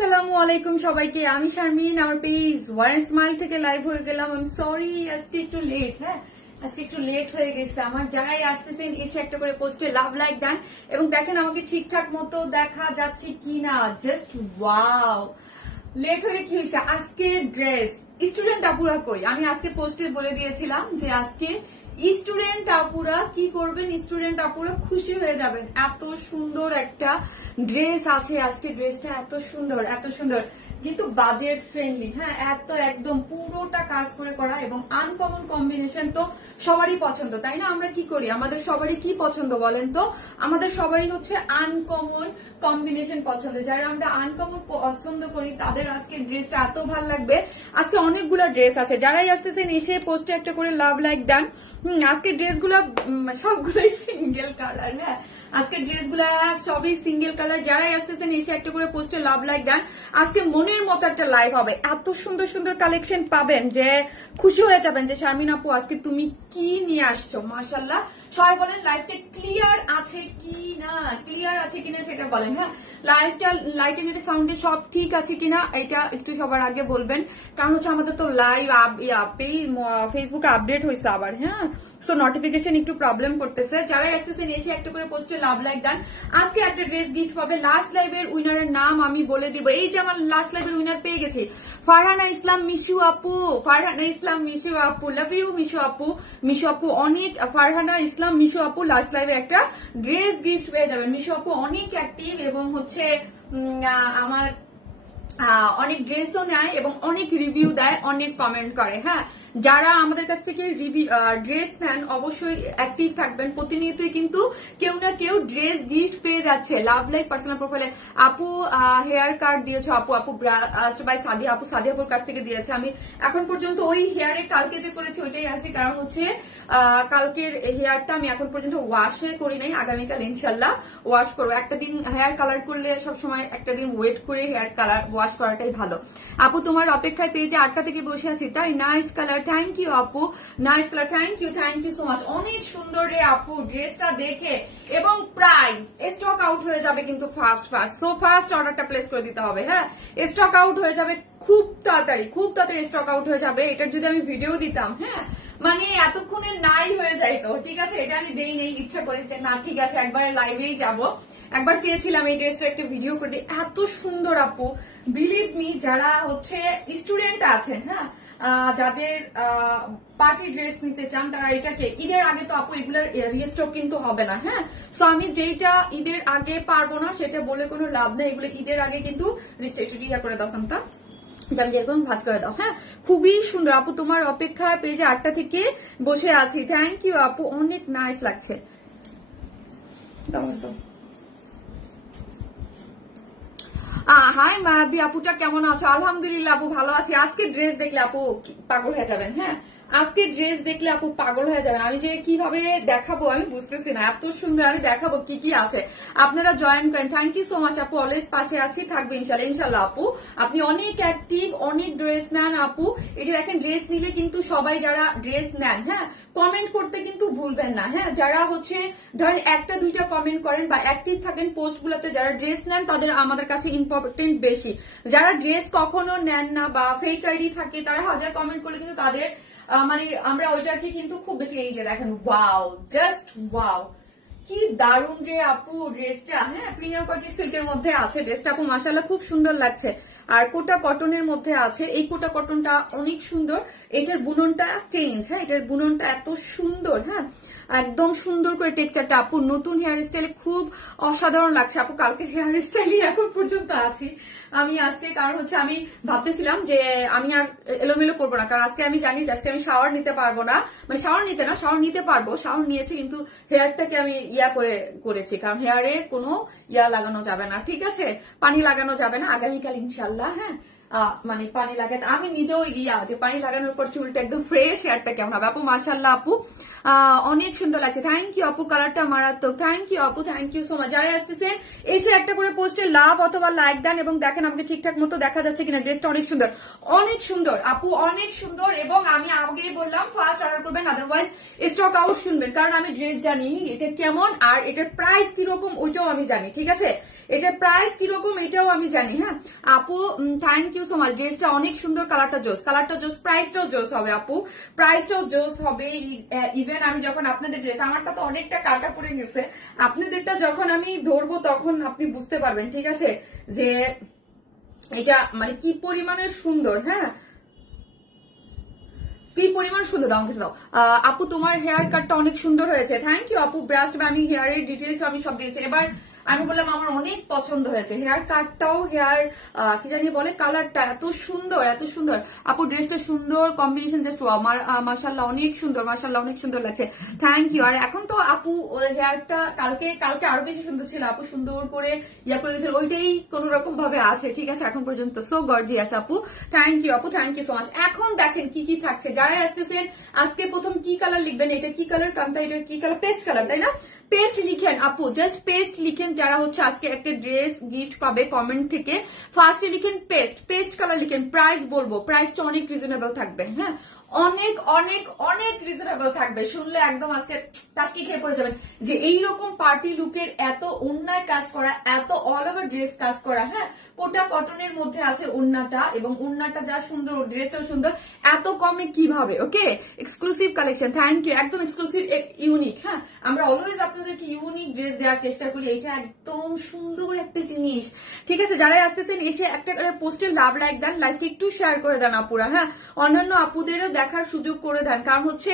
আসসালামু আলাইকুম সবাইকে। আমি শারমিন, আমার পেজ ওয়ান স্মাইল থেকে লাইভ হয়ে গেলাম। আমি সরি, আজকে একটু লেট। আজকে একটু লেট হয়ে গেছে। আমার যারাই আসতেছেন এসে একটা করে পোস্টে লাভ লাইক দেন এবং দেখেন আমাকে ঠিকঠাক মতো দেখা যাচ্ছে কিনা। জাস্ট ওয়াও, লেট হয়ে কি হয়েছে? আজকে ড্রেস স্টুডেন্ট আপুরা কই? আমি আজকে পোস্টে বলে দিয়েছিলাম যে আজকে স্টুডেন্ট আপুরা কি করবেন, স্টুডেন্ট আপুরা খুশি হয়ে যাবেন। এত সুন্দর একটা ড্রেস আছে আজকে, ড্রেসটা এত সুন্দর এত সুন্দর, কিন্তু বাজেট ফ্রেন্ডলি। এত একদম পুরোটা কাজ করে করা এবং আনকমন কম্বিনেশন তো সবারই পছন্দ, তাই না? আমরা কি করি, আমাদের সবারই কি পছন্দ বলেন তো? আমাদের সবারই হচ্ছে আনকমন কম্বিনেশন পছন্দ। যারা আমরা আনকমন পছন্দ করি তাদের আজকে ড্রেসটা এত ভালো লাগবে। আজকে অনেকগুলো ড্রেস আছে, যারাই আসতেছেন এসে পোস্টে একটা করে লাভ লাইক দেন। আজকে ড্রেসগুলো সবগুলোই সিঙ্গেল কালার। আজকে ড্রেসগুলো সবই সিঙ্গেল কালার। যারাই আসতেছেন এসে একটা করে পোস্টে লাভ লাইক দেন। আজকে মনের মতো একটা লাইভ হবে, এত সুন্দর সুন্দর কালেকশন পাবেন যে খুশি হয়ে যাবেন যে শারমিন আপু আজকে তুমি কি নিয়ে আসছো। মাশাআল্লাহ, সবাই বলেন লাইভটা ক্লিয়ার আছে কি না, ক্লিয়ার আছে কিনা সেটা বলেন। লাইভটা লাইটের নেটের সাউন্ডে সব ঠিক আছে কিনা এটা একটু সবার আগে বলবেন, কারণ হচ্ছে আমাদের তো লাইভ ফেসবুকে আপডেট হয়েছে আবার। সো নোটিফিকেশন একটু প্রবলেম করতেছে। যারাই আসতেছেন এসে একটা করে পোস্টে লাভ লাইক দেন। আজকে একটা ড্রেস গিফট পাবে। লাস্ট লাইভের উইনারের নাম আমি বলে দিব। এই যে আমার লাস্ট লাইভের উইনার পেয়ে গেছি, ফারহানা ইসলাম মিশু আপু। ফারহানা ইসলাম মিশু আপু, লাভ ইউ মিশু আপু। মিশু আপু অনেক, ফারহানা ইসলাম মিশু আপু লাস্ট লাইভে একটা ড্রেস গিফট পেয়ে যাবেন। মিশু আপু অনেক অ্যাক্টিভ এবং হচ্ছে আমার অনেক ড্রেসও নেয় এবং অনেক রিভিউ দেয়, অনেক কমেন্ট করে। যারা আমাদের কাছ থেকে ড্রেস নেন অবশ্যই অ্যাক্টিভ থাকবেন। প্রতিনিয়তই কিন্তু কেউ না কেউ ড্রেস গিফট পেয়ে যাচ্ছে। লাভ লাইক পার্সোনাল প্রোফাইলে আপু হেয়ার কাট দিয়েছে, আপু বাই সাদিয়া আপু, সাদিয়া আপুর কাছ থেকে দিয়েছে। আমি এখন পর্যন্ত ওই হেয়ারে কালকে যে করেছি ওইটাই আছে, কারণ হচ্ছে কালকের হেয়ারটা আমি এখন পর্যন্ত ওয়াশে করি নাই। আগামীকাল ইনশাল্লাহ ওয়াশ করবো। একটা দিন হেয়ার কালার করলে সবসময় একটা দিন ওয়েট করে হেয়ার কালার ওয়াশ করাটাই ভালো। আপু তোমার অপেক্ষায় পেয়েছে 8টা থেকে বসে আছি, তাই? নাইস কালার, থ্যাংক ইউ আপু, nice colour, thank you so much. অনেক সুন্দর রে আপু ড্রেসটা দেখে, এবং প্রাইস স্টক আউট হয়ে যাবে কিন্তু ফাস্ট সো ফাস্ট অর্ডারটা প্লেস করে দিতে হবে। স্টক আউট হয়ে যাবে খুব তাড়াতাড়ি, খুব তাড়াতাড়ি স্টক আউট হয়ে যাবে। এটার যদি আমি ভিডিও দিতাম মানে এতক্ষণে নাই হয়ে যাইতো। ঠিক আছে, এটা আমি দেই নেই ইচ্ছা করে না। ঠিক আছে, একবার লাইভেই যাব। একবার চেয়েছিলাম এই ড্রেসটা একটা ভিডিও করে দিই, এত সুন্দর আপু। বিলিভ মি, যারা হচ্ছে স্টুডেন্ট আছেন, যাদের পার্টি ড্রেস নিতে চান তারা এটাকে ঈদের আগে তো আপু এগুলোর রিস্টক কিন্তু হবে না। সো আমি যেটা ঈদের আগে পারবো না সেটা বলে কোনো লাভ নেই। এগুলো ঈদের আগে কিন্তু রিস্ট্রিক্ট করে দাও খানটা, আমি যেরকম ভাজ করে দাও। খুবই সুন্দর আপু, তোমার অপেক্ষায় পেজে 8টা থেকে বসে আছি। থ্যাংক ইউ আপু, অনেক নাইস লাগছে। হাই মায়াবি আপুটা কেমন আছো? আলহামদুলিল্লাহ আপু ভালো আছি। আজকে ড্রেস দেখলে আপু পাগল হয়ে যাবেন। আজকে ড্রেস দেখলে আপু পাগল হয়ে যাবেন। আমি যে কিভাবে দেখাবো আমি বুঝতেছি না, এত সুন্দর আমি দেখাবো কি কি আছে। আপনারা জয়েন করেন। থ্যাংক ইউ সো মাচ আপু, অলওয়েজ পাশে আছি, থাকবে ইনশাল্লাহ। ইনশাল্লাহ আপু আপনি অনেক অ্যাক্টিভ, অনেক ড্রেস নেন আপু। এই যে দেখেন ড্রেস নিলে কিন্তু সবাই যারা ড্রেস নেন কমেন্ট করতে কিন্তু ভুলবেন না। যারা হচ্ছে ধরেন 1টা 2টা কমেন্ট করেন বা অ্যাক্টিভ থাকেন পোস্ট গুলাতে, যারা ড্রেস নেন তাদের আমাদের কাছে ইম্পর্টেন্ট বেশি। যারা ড্রেস কখনো নেন না বা ফেক আইডি থাকে তারা 1000 কমেন্ট করলে কিন্তু তাদের মানে আমরা ওইটাকে কিন্তু খুব বেশি। এই যে দেখেন, ওয়াও, জাস্ট ওয়াও, কি দারুণ রে আপু ড্রেসটা। প্রিমিয়াম কোয়ালিটি সিল্কের মধ্যে আছে ড্রেসটা আপু, মাশাআল্লাহ খুব সুন্দর লাগছে। আর কোটা কটনের মধ্যে আছে। এই কোটা কটনটা অনেক সুন্দর। এটার বুননটা চেঞ্জ, এটার বুননটা এত সুন্দর। একদম সুন্দর করে টেক্সচারটা আপু। নতুন হেয়ার স্টাইলে খুব অসাধারণ লাগছে আপু। কালকের হেয়ার স্টাইলই এখন পর্যন্ত আছি আমি আজকে, কারণ হচ্ছে আমি ভাবতেছিলাম যে আমি আর এলোমেলো করবো না, কারণ আজকে আমি জানি যে আজকে আমি শাওয়ার নিতে পারবো না। মানে শাওয়ার নিতে পারবো, শাওয়ার নিয়েছি কিন্তু হেয়ারটাকে আমি করেছি, কারণ হেয়ারে কোনো লাগানো যাবে না। ঠিক আছে, পানি লাগানো যাবে না। আগামীকাল ইনশাল্লাহ মানে পানি লাগাতে আমি নিজেও যে পানি লাগানোর পর চুলটা একদম ফ্রেশ, হেয়ারটা কেমন হবে আপু? মাশাআল্লাহ আপু অনেক সুন্দর লাগছে। থ্যাংক ইউ আপু, কালারটা মারাত্মক। থ্যাংক ইউ আপু, থ্যাংক ইউ সো মাচ। যারা আসতেছেন এসে একটা করে পোস্টে লাভ অথবা লাইক দেন এবং দেখেন আমাকে ঠিকঠাক মতো দেখা যাচ্ছে কিনা। ড্রেসটা অনেক সুন্দর, অনেক সুন্দর আপু, অনেক সুন্দর। এবং আমি আগেই বললাম ফার্স্ট অর্ডার করবেন, আদারওয়াইজ স্টক আউট শুনবেন, কারণ আমি ড্রেস জানি এটা কেমন আর এটার প্রাইস কিরকম ওইটাও আমি জানি, ঠিক আছে? এটার প্রাইস কিরকম এটাও আমি জানি। হ্যাঁ আপু, থ্যাংক ইউ সো মাচ। ড্রেসটা অনেক সুন্দর, কালারটা জোস, কালারটা জোস, প্রাইসটাও জোস হবে আপু, প্রাইসটাও জোস হবে। ইভেন আমি যখন আপনাদের ড্রেস, আমারটা তো অনেকটা কাটা পড়ে গেছে, আপনাদেরটা যখন আমি ধরবো তখন আপনি বুঝতে পারবেন, ঠিক আছে, যে এটা মানে কি পরিমাণের সুন্দর। হ্যাঁ কি পরিমাণ সুন্দর। দাও কিছু দাও আপু, তোমার হেয়ার কাটটা অনেক সুন্দর হয়েছে। থ্যাংক ইউ আপু। ব্রাস্ট বা আমি হেয়ারের ডিটেলস আমি সব দিয়েছি। এবার আমি বললাম আমার অনেক পছন্দ হয়েছে হেয়ার কাটটাও, হেয়ার কি জানি বলে, কালারটা এত সুন্দর, এত সুন্দর আপু। ড্রেসটা সুন্দর, কম্বিনেশন জাস্ট আমার মাশাআল্লাহ অনেক সুন্দর, মাশাআল্লাহ অনেক সুন্দর লাগছে। Thank you. আর এখন তো আপু হেয়ারটা কালকে আরো বেশি সুন্দর ছিল আপু, সুন্দর করে ইয়া করে দিয়েছিল, ওইটাই কোন রকম ভাবে আছে, ঠিক আছে এখন পর্যন্ত। সো গর্জিয়াস আপু, থ্যাংক ইউ আপু, থ্যাংক ইউ সো মাচ। এখন দেখেন কি কি থাকছে। যারা আসতেছেন আজকে প্রথম কি কালার লিখবেন, এটা কি কালার কান্তা, এটা কি কালার, পেস্ট কালার তাই না? পেস্ট লিখেন আপু, জাস্ট পেস্ট লিখেন। যারা হচ্ছে আজকে একটা ড্রেস গিফট পাবে কমেন্ট থেকে, ফার্স্টে লিখেন পেস্ট, পেস্ট কালার লিখেন। প্রাইস বলবো, প্রাইসটা অনেক রিজনেবল থাকবে। হ্যাঁ অনেক অনেক অনেক রিজনেবল থাকবে, শুনলে একদম আজকে টাস্কি খেয়ে পড়ে যাবেন যে এইরকম পার্টি লুকের এত ওন্নায় কাজ করা, এত অল ওভার ড্রেস কাজ করা। হ্যাঁ কোটা কটনের মধ্যে আছে ওন্নাটা, এবং ওন্নাটা যা সুন্দর ড্রেসটাও সুন্দর, এত কমে কিভাবে? ওকে, এক্সক্লুসিভ কালেকশন। থ্যাংক ইউ, একদম এক্সক্লুসিভ, ইউনিক। হ্যাঁ আমরা অলওয়েজ আপনাদেরকে ইউনিক ড্রেস দেওয়ার চেষ্টা করি, এটা একদম সুন্দর একটা জিনিস, ঠিক আছে? যারা আসতেছেন এসে একটা করে পোস্টে লাভ লাইক দেন, লাইককে একটু শেয়ার করে দেন আপুরা। হ্যাঁ অন্যান্য আপুদেরও দেখার সুযোগ করে দেন, কারণ হচ্ছে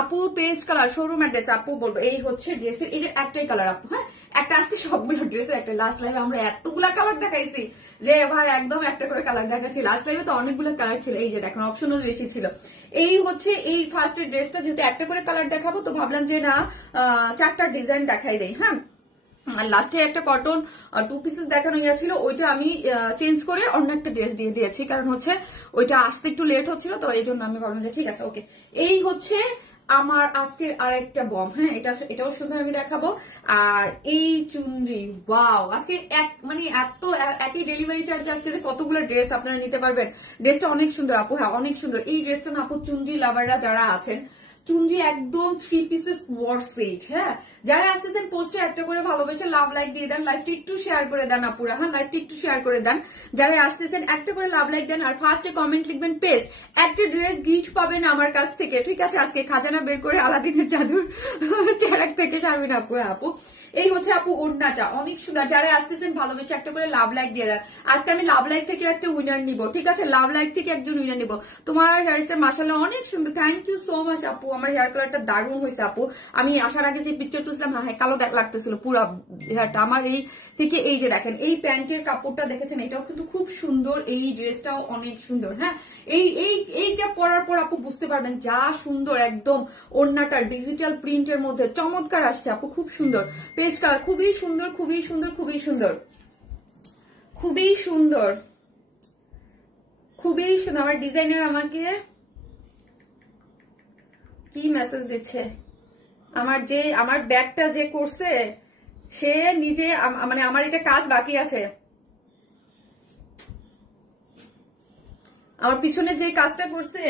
আপু পেস্ট কালার শোরুম অ্যাড্রেস আপু বলবো, এই হচ্ছে ড্রেসের এটা একটাই কালার আপু। হ্যাঁ একটা আজকে সবগুলো ড্রেসের একটা, লাস্ট লাইভে আমরা এতগুলা কালার দেখাইছি যে এবার একদম একটা করে কালার দেখাচ্ছি। লাস্ট লাইভে তো অনেকগুলো কালার ছিল, এই যে দেখেন অপশনও বেশি ছিল। এই হচ্ছে এই ফার্স্টের ড্রেসটা, যেহেতু একটা করে কালার দেখাবো তো ভাবলাম যে না চারটা ডিজাইন দেখাই দেই। হ্যাঁ আর লাস্টে একটা কটন 2 পিসেস দেখানো ছিল, ওইটা আমি চেঞ্জ করে অন্য একটা ড্রেস দিয়ে দিয়েছি, কারণ হচ্ছে ওইটা আসতে একটু লেট হচ্ছিল, তো এই জন্য আমি ভাবলাম যে ঠিক আছে ওকে। এই হচ্ছে আমার আজকের আরেকটা বম। হ্যাঁ এটাও সুন্দর আমি দেখাবো। আর এই চুনরি, ওয়াও, আজকে মানে এত একই ডেলিভারি চার্জ আজকে যে কতগুলো ড্রেস আপনারা নিতে পারবেন। ড্রেসটা অনেক সুন্দর আপু, হ্যাঁ অনেক সুন্দর। এই ড্রেসটা না আপু, চুনরি লাভাররা যারা আছেন, চুনরি একদম 3 পিসেস ওয়ার সেট। হ্যাঁ যারা আসতেছেন পোস্টে একটা করে ভালোবেসে লাভ লাইক দিয়ে দেন, লাইভটা একটু শেয়ার করে দেন আপুরা। হ্যাঁ লাইভটা একটু শেয়ার করে দেন। যারা আসতেছেন একটা করে লাভ লাইক দেন, আর ফার্স্টে কমেন্ট লিখবেন পেস্ট, একটা ড্রেস গিফট পাবেন আমার কাছ থেকে, ঠিক আছে? আজকে খাজানা বের করে আলাদিনের জাদুর চেরাক থেকে শারমিন আপুরা। আপু এই হচ্ছে আপু ওড়নাটা অনেক সুন্দর। যারা আসতেছেন ভালোবেসে একটা করে লাভ লাইক দিয়ে দেন। আজকে আমি লাভ লাইক থেকে একটা উইনার নিব, ঠিক আছে? লাভ লাইক থেকে একজন উইনার নিব। তোমার হেয়ার স্টাইল মাশাআল্লাহ অনেক সুন্দর, থ্যাংক ইউ সো মাচ আপু। আমার হেয়ার কালারটা দারুণ হয়েছে আপু। আমি আসার আগে যে পিকচার তুলছিলাম, হ্যাঁ কালো লাগতেছিল পুরো হেয়ারটা আমার। এই থেকে এই যে দেখেন এই প্যান্টের কাপড়টা দেখেছেন, এটাও কিন্তু খুব সুন্দর, এই ড্রেসটাও অনেক সুন্দর। হ্যাঁ এইটা পরার পর আপু বুঝতে পারবেন যা সুন্দর, একদম ওড়নাটা ডিজিটাল প্রিন্টের মধ্যে চমৎকার আসছে আপু, খুব সুন্দর। পেস্ট কালার, খুবই সুন্দর, খুবই সুন্দর, খুবই সুন্দর, খুবই সুন্দর, খুবই সুন্দর। আমার ডিজাইনার আমাকে কি মেসেজ দিচ্ছে, আমার ব্যাগটা যে করছে সে নিজে, মানে আমার এটা কাজ বাকি আছে, আমার পিছনে যে কাজটা করছে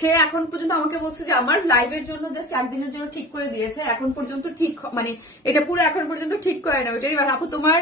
সে এখন পর্যন্ত আমাকে বলছে যে আমার লাইভের জন্য জাস্ট 4 দিনের জন্য ঠিক করে দিয়েছে, এখন পর্যন্ত ঠিক, মানে এটা পুরো এখন পর্যন্ত ঠিক করে না। ওইটাই আপু তোমার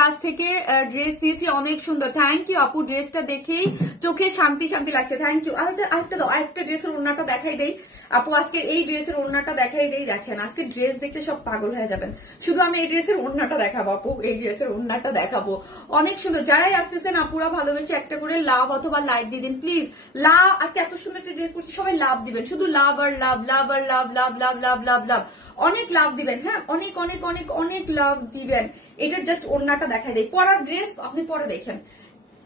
কাছ থেকে ড্রেস নিয়েছি, অনেক সুন্দর, থ্যাংক ইউ আপু। ড্রেসটা দেখেই চোখে শান্তি শান্তি লাগছে, থ্যাংক ইউ। আরেকটা দাও, আরেকটা ড্রেসের ওড়নাটা দেখাই দেই আপু। আজকে এই ড্রেসের ওড়নাটা দেখাই দেই, দেখেন আজকে ড্রেস দেখতে সব পাগল হয়ে যাবেন। শুধু আমি এই ড্রেসের ওড়নাটা দেখাবো আপু, এই ড্রেসের ওড়নাটা দেখাবো, অনেক সুন্দর। যারাই আসতেছেন আপুরা ভালোবেসে একটা করে লাভ অথবা লাইক দিয়ে দিন প্লিজ। লাভ, আজকে এত সুন্দর একটা ড্রেস পরছি, সবাই লাভ দিবেন, শুধু লাভ আর লাভ, লাভ আর লাভ, লাভ লাভ লাভ লাভ লাভ, অনেক লাভ দিবেন। হ্যাঁ অনেক অনেক অনেক অনেক লাভ দিবেন। এটার জাস্ট ওড়নাটা দেখাই দেয়, পরার ড্রেস আপনি পরে দেখেন,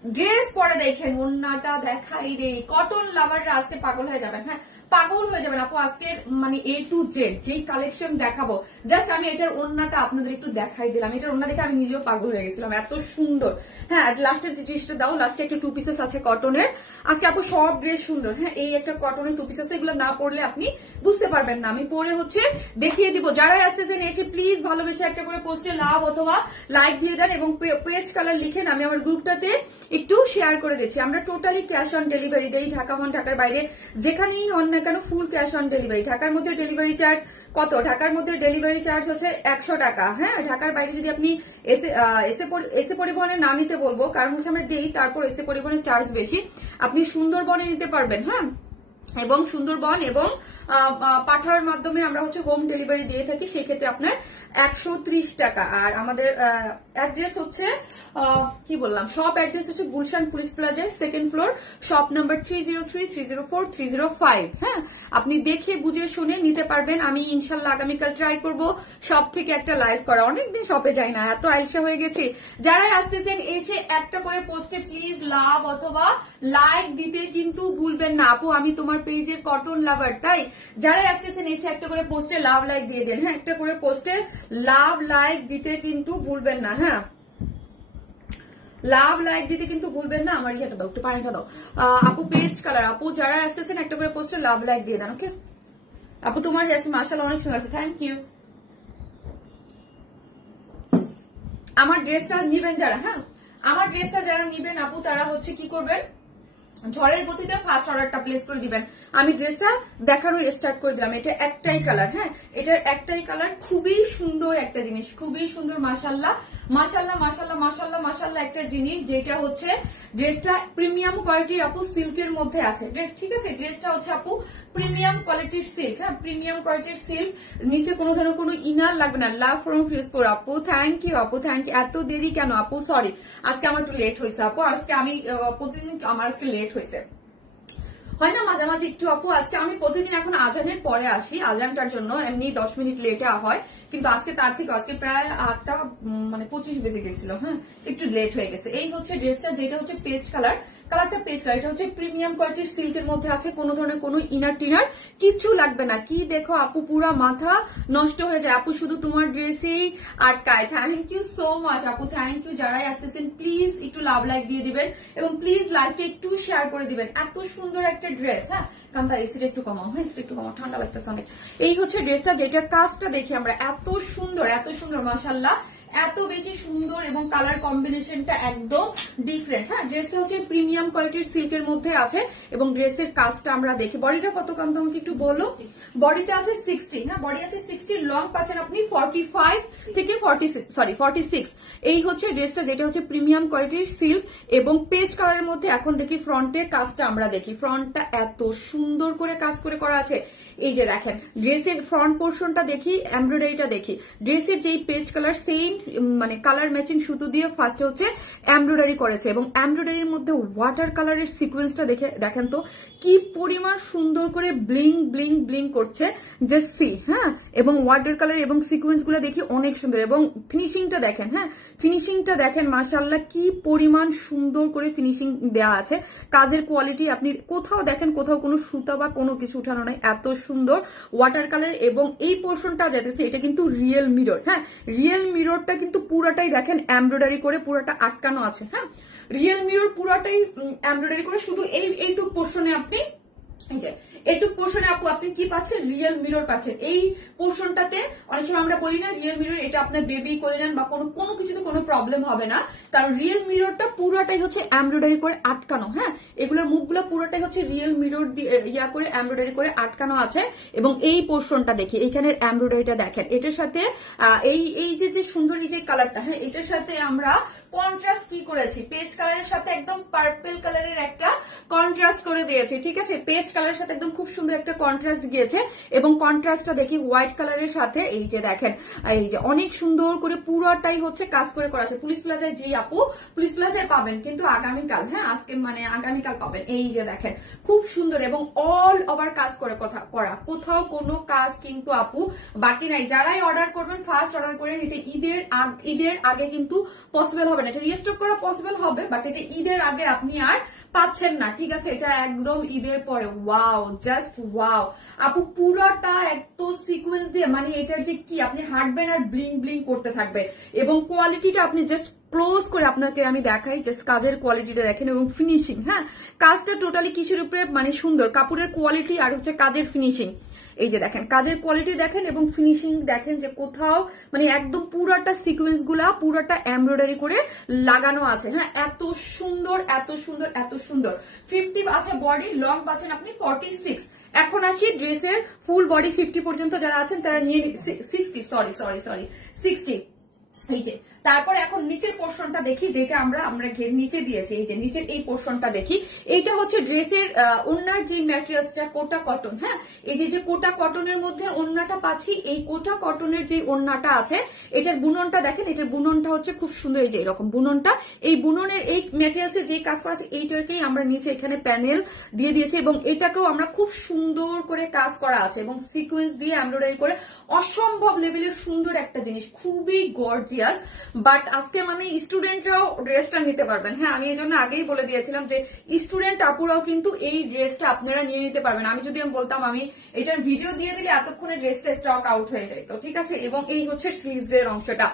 ড্রেস পরে দেখেন, ওড়নাটা দেখাই দেই। কটন লাভাররা আজকে পাগল হয়ে যাবেন। হ্যাঁ পাগল হয়ে যাবেন আপু। আজকের মানে A to Z যেই কালেকশন দেখাবো, জাস্ট আমি এটার ওড়নাটা আপনাদের একটু দেখাই দিলাম। এটার ওড়না দেখে আমি নিজেও পাগল হয়ে গেছিলাম, এত সুন্দর। হ্যাঁ, লাস্টের যে জিনিসটা দাও, লাস্টে একটা 2 পিসেস আছে কটনের। আজকে আপু সব ড্রেস সুন্দর। হ্যাঁ, এই একটা কটনের 2 পিস আছে, এগুলো না পড়লে আপনি বুঝতে পারবেন না। আমি পরে হচ্ছে দেখিয়ে দিব। যারাই আসতেছেন এসে প্লিজ ভালোবেসে একটা করে পোস্টে লাভ অথবা লাইক দিয়ে দেন এবং পেস্ট কালার লিখেন। আমি আমার গ্রুপটাতে একটু শেয়ার করে দিচ্ছি। আমরা টোটালি ক্যাশ অন ডেলিভারি দেই, ঢাকা হন ঢাকার বাইরে যেখানেই হন না কেন ফুল ক্যাশ অন ডেলিভারি। ঢাকার মধ্যে ডেলিভারি চার্জ কত? ঢাকার মধ্যে ডেলিভারি চার্জ হচ্ছে 100 টাকা। হ্যাঁ, ঢাকার বাইরে যদি আপনি এসে পরিবহনে না নিতে বলবো, কারণ হচ্ছে আমরা দেই, তারপর এসে পরিবহনের চার্জ বেশি। আপনি সুন্দরবনে নিতে পারবেন। হ্যাঁ, এবং সুন্দরবন এবং পাঠার মাধ্যমে আমরা হচ্ছে হোম ডেলিভারি দিয়ে থাকি, সেক্ষেত্রে আপনার 130 টাকা। আর আমাদের অ্যাড্রেস হচ্ছে কি বললাম, শপ অ্যাড্রেস হচ্ছে গুলশান পুলিশ প্লাজার 2nd ফ্লোর, শপ নাম্বার 303, 304, 305। হ্যাঁ, আপনি দেখে বুঝে শুনে নিতে পারবেন। আমি ইনশাল্লাহ আগামীকাল ট্রাই করব শপ থেকে একটা লাইভ করা। অনেকদিন শপে যাই না, এত আলসা হয়ে গেছি। যারাই আসতেছেন এসে একটা করে পোস্টে প্লিজ লাভ অথবা লাইক দিতে কিন্তু ভুলবেন না। আপু আমি তোমার পেজের কটন লাভার, তাই যারাই আসতেছেন এসে একটা করে পোস্টে লাভ লাইক দিয়ে দেন। হ্যাঁ, একটা করে পোস্টে লাভ লাইক দিতে কিন্তু ভুলবেন না। হ্যাঁ, লাভ লাইক দিতে কিন্তু ভুলবেন না। আমার ইয়েটা দাও, একটু পানিটা দাও। আপু পেস্ট কালার, আপু যারা আসতেছেন একটা করে পোস্টে লাভ লাইক দিয়ে দেন। ওকে আপু, তোমার মাশাআল্লাহ অনেক সুন্দর আছে, থ্যাংক ইউ। আমার ড্রেসটা নিবেন যারা, হ্যাঁ আমার ড্রেসটা যারা নিবেন আপু, তারা হচ্ছে কি করবেন, ঝড়ের গতিতে ফার্স্ট অর্ডারটা প্লেস করে দিবেন। আমি ড্রেসটা দেখানোর স্টার্ট করে দিলাম। এটা একটাই কালার। হ্যাঁ, এটার একটাই কালার, খুবই সুন্দর একটা জিনিস, খুবই সুন্দর। মাশাআল্লাহ মাশাআল্লাহ মাশাআল্লাহ মাশাআল্লাহ মাশাআল্লাহ একটা জিনিস, যেটা হচ্ছে ড্রেসটা প্রিমিয়াম কোয়ালিটির আপু, সিল্কের মধ্যে আছে ড্রেস। ঠিক আছে, ড্রেসটা হচ্ছে আপু প্রিমিয়াম কোয়ালিটির সিল্ক। হ্যাঁ, প্রিমিয়াম কোয়ালিটির সিল্ক, নিচে কোনো ধরনের কোনো ইনার লাগবে না। লাভ ফ্রম ফিরোজপুর আপু, থ্যাংক ইউ আপু, থ্যাংক ইউ। এত দেরি কেন আপু? সরি, আজকে আমার একটু লেট হয়েছে আপু। আজকে আমি প্রতিদিন আমার আজকে লেট হয়েছে, হয় না মাঝামাঝি একটু আপু। আজকে আমি প্রতিদিন এখন আজানের পরে আসি, আজানটার জন্য এমনি 10 মিনিট লেটে হয়, কিন্তু আজকে তার থেকে আজকে প্রায় 8টা মানে 25 বেজে গেছিল। হ্যাঁ, একটু লেট হয়ে গেছে। এই হচ্ছে ড্রেসটা, যেটা হচ্ছে পেস্ট কালার, কালারটা পেস্ট কালার। এটা হচ্ছে প্রিমিয়াম কোয়ালিটির সিল্কের মধ্যে আছে, কোনো ধরনের কোনো ইনার টিনার কিচ্ছু লাগবে না। কি দেখো আপু, পুরা মাথা নষ্ট হয়ে যায় আপু, শুধু তোমার ড্রেসেই আটকায়। থ্যাংক ইউ সো মাচ আপু, থ্যাংক ইউ। যারাই আসতেছেন প্লিজ একটু লাভ লাইক দিয়ে দিবেন এবং প্লিজ লাইভকে একটু শেয়ার করে দিবেন। এত সুন্দর একটা ড্রেস। হ্যাঁ, কান্তা এসিটা একটু কমাও, হ্যাঁ এসিটা একটু কমাও, ঠান্ডা লাগতেছে অনেক। এই হচ্ছে ড্রেসটা, যেটার কাজটা দেখি আমরা, এত সুন্দর এত সুন্দর, মাশাআল্লাহ এত বেশি সুন্দর এবং কালার কম্বিনেশনটা একদম ডিফারেন্ট। হ্যাঁ, ড্রেসটা হচ্ছে প্রিমিয়াম কোয়ালিটির সিল্কের মধ্যে আছে এবং ড্রেসের কাজটা আমরা দেখি। বডিটা কত কান্ত আমাকে একটু বলো। বডিতে আছে 60। হ্যাঁ, বডি আছে 60, লং পাচ্ছেন আপনি 45 থেকে 46। এই হচ্ছে ড্রেসটা, যেটা হচ্ছে প্রিমিয়াম কোয়ালিটির সিল্ক এবং পেস্ট কালারের মধ্যে। এখন দেখি ফ্রন্টের কাজটা আমরা দেখি। ফ্রন্টটা এত সুন্দর করে কাজ করে করা আছে। এই যে দেখেন ড্রেসের ফ্রন্ট পোর্শনটা দেখি, এমব্রয়ডারিটা দেখি। ড্রেসের যেই পেস্ট কালার, সেম মানে কালার ম্যাচিং সুতো দিয়ে ফার্স্টে হচ্ছে এমব্রয়ডারি করেছে এবং এমব্রয়ডারির মধ্যে ওয়াটার কালারের সিকোয়েন্সটা দেখেন তো কি পরিমাণ সুন্দর করে ব্লিং ব্লিং ব্লিং করছে, জাস্ট সি। হ্যাঁ, এবং ওয়াটার কালার এবং সিকোয়েন্স গুলো দেখি অনেক সুন্দর এবং ফিনিশিংটা দেখেন। হ্যাঁ, ফিনিশিংটা দেখেন, মাশাআল্লাহ কি পরিমাণ সুন্দর করে ফিনিশিং দেওয়া আছে। কাজের কোয়ালিটি আপনি কোথাও দেখেন, কোথাও কোনো সুতা বা কোনো কিছু উঠানো নাই, এত সুন্দর ওয়াটার কালার। এবং এই পোর্শনটা যেতেছে, এটা কিন্তু রিয়েল মিরর। হ্যাঁ, রিয়েল মিররটা কিন্তু পুরাটাই দেখেন এমব্রয়ডারি করে পুরাটা আটকানো আছে। হ্যাঁ, রিয়েল মিরর পুরাটাই এমব্রয়ডারি করে, শুধু এইটুকু পোর্শনে আপনি এই যে এটুক পোর্শনে আপু আপনি কি পাচ্ছেন, রিয়েল মিরর পাচ্ছেন। এই পোর্শনটাতে অনেক সময় আমরা বলি না রিয়েল মিরর, এটা আপনার বেবি করে নেন বা কোনো কিছুতে কোনো প্রবলেম হবে না, কারণ রিয়েল মিররটা পুরোটাই হচ্ছে এমব্রয়ডারি করে আটকানো। হ্যাঁ, এগুলোর মুখগুলো পুরোটাই হচ্ছে রিয়েল মিরর ইয়া করে এমব্রয়ডারি করে আটকানো আছে। এবং এই পোর্শনটা দেখি, এখানে এমব্রয়ডারিটা দেখেন, এটার সাথে এই যে সুন্দর এই যে কালারটা, হ্যাঁ এটার সাথে আমরা কন্ট্রাস্ট কি করেছি, পেস্ট কালারের সাথে একদম পার্পল কালারের একটা কন্ট্রাস্ট করে দিয়েছি। ঠিক আছে, পেস্ট কালারের সাথে একদম খুব সুন্দর একটা কন্ট্রাস্ট গিয়েছে এবং কন্ট্রাস্টটা দেখি হোয়াইট কালারের সাথে। এই যে দেখেন, এই যে অনেক সুন্দর করে পুরোটাই হচ্ছে কাজ করে করা আছে। পুলিশ প্লাজায় জি আপু, পুলিশ প্লাজায় পাবেন কিন্তু আগামীকাল। হ্যাঁ, আজকে মানে আগামীকাল পাবেন। এই যে দেখেন খুব সুন্দর এবং অল ওভার কাজ করে করা, কোথাও কোনো কাজ কিন্তু আপু বাকি নাই। যারাই অর্ডার করবেন ফার্স্ট অর্ডার করেন, এটা ঈদের আগে কিন্তু পসিবল হবে হবে না, এটা রিস্টক করা পসিবল হবে, বাট এটা ঈদের আগে আপনি আর পাচ্ছেন না, ঠিক আছে? এটা একদম ঈদের পরে। ওয়াও, জাস্ট ওয়াও আপু, পুরোটা এত সিকোয়েন্স দিয়ে, মানে এটার যে কি আপনি হাঁটবেন আর ব্লিং ব্লিং করতে থাকবে। এবং কোয়ালিটিটা আপনি জাস্ট ক্লোজ করে আপনাকে আমি দেখাই, জাস্ট কাজের কোয়ালিটিটা দেখেন এবং ফিনিশিং। হ্যাঁ, কাজটা টোটালি কিসের উপরে, মানে সুন্দর কাপড়ের কোয়ালিটি আর হচ্ছে কাজের ফিনিশিং। এই যে দেখেন কাজের কোয়ালিটি দেখেন এবং ফিনিশিং দেখেন, যে কোথাও মানে একদম পুরাটা সিকোয়েন্স গুলা পুরাটা এমব্রয়ডারি করে লাগানো আছে। হ্যাঁ, এত সুন্দর এত সুন্দর এত সুন্দর। 50 আছে বডি, লং পাচ্ছেন আপনি 46। এখন আসি ড্রেসের ফুল বডি 50 পর্যন্ত যারা আছেন তারা নিয়ে 60, সরি সরি সরি 60। এই যে তারপর এখন নিচের পোর্শনটা দেখি, যেটা আমরা ঘের নিচে দিয়েছি। এই যে নিচের এই পোর্শনটা দেখি, এইটা হচ্ছে ড্রেসের ওড়নার যে ম্যাটেরিয়ালসটা কোটা কটন। হ্যাঁ, এই যে কোটা কটনের মধ্যে ওড়নাটা পাচ্ছি, এই কোটা কটনের যে ওড়নাটা আছে এটার বুননটা দেখেন, এটার বুননটা হচ্ছে খুব সুন্দর। এই যে এরকম বুননটা, এই বুননের এই ম্যাটেরিয়ালসে যে কাজ করা আছে এইটাকেই আমরা নিচে এখানে প্যানেল দিয়ে দিয়েছি এবং এটাকেও আমরা খুব সুন্দর করে কাজ করা আছে এবং সিকোয়েন্স দিয়ে এমব্রয়ডারি করে অসম্ভব লেভেলের সুন্দর একটা জিনিস, খুবই গর্জিয়াস। বাট আজকে মানে স্টুডেন্টরাও ড্রেসটা নিতে পারবেন। হ্যাঁ, আমি এই জন্য আগেই বলে দিয়েছিলাম যে স্টুডেন্ট আপুরাও কিন্তু এই ড্রেসটা আপনারা নিয়ে নিতে পারবেন। আমি যদি বলতাম আমি এটার ভিডিও দিয়ে দিলে এতক্ষণে ড্রেসটা স্টক আউট হয়ে যেত, ঠিক আছে? এবং এই হচ্ছে স্লিভস এর অংশটা,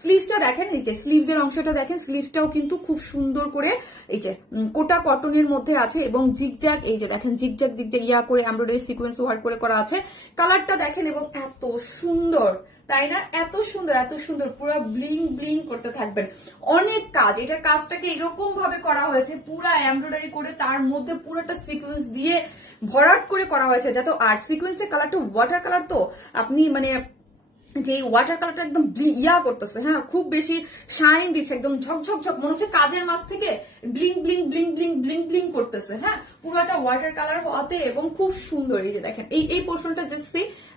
স্লিভসটা দেখেন, এই যে স্লিভস এর অংশটা দেখেন, স্লিভসটাও কিন্তু খুব সুন্দর করে এই যে কোটা কটনের মধ্যে আছে এবং জিগজ্যাগ, এই যে দেখেন জিগজ্যাগ জিগজ্যাগ ইয়া করে এমব্রয়ডারি সিকোয়েন্স ওয়ার্ক করে করা আছে। কালারটা দেখেন এবং এত সুন্দর, তাই না? এত সুন্দর এত সুন্দর, পুরো ব্লিং ব্লিং করতে থাকবেন। অনেক কাজ, এটার কাজটাকে এরকম ভাবে করা হয়েছে, পুরা এমব্রয়ডারি করে তার মধ্যে পুরোটা সিকোয়েন্স দিয়ে ভরাট করে করা হয়েছে, যাতে আর সিকোয়েন্সের কালারটা ওয়াটার কালার, তো আপনি মানে যে ওয়াটার কালারটা একদম ইয়া করতেছে। হ্যাঁ, খুব বেশি শাইন দিচ্ছে, একদম ঝকঝক ঝক, মনে হচ্ছে কাজের মাছ থেকে bling bling bling bling bling bling করতেছে। হ্যাঁ, পুরোটা ওয়াটার কালার হওয়াতে এবং খুব সুন্দর। এই যে দেখেন এই পোর্শনটা জাস্ট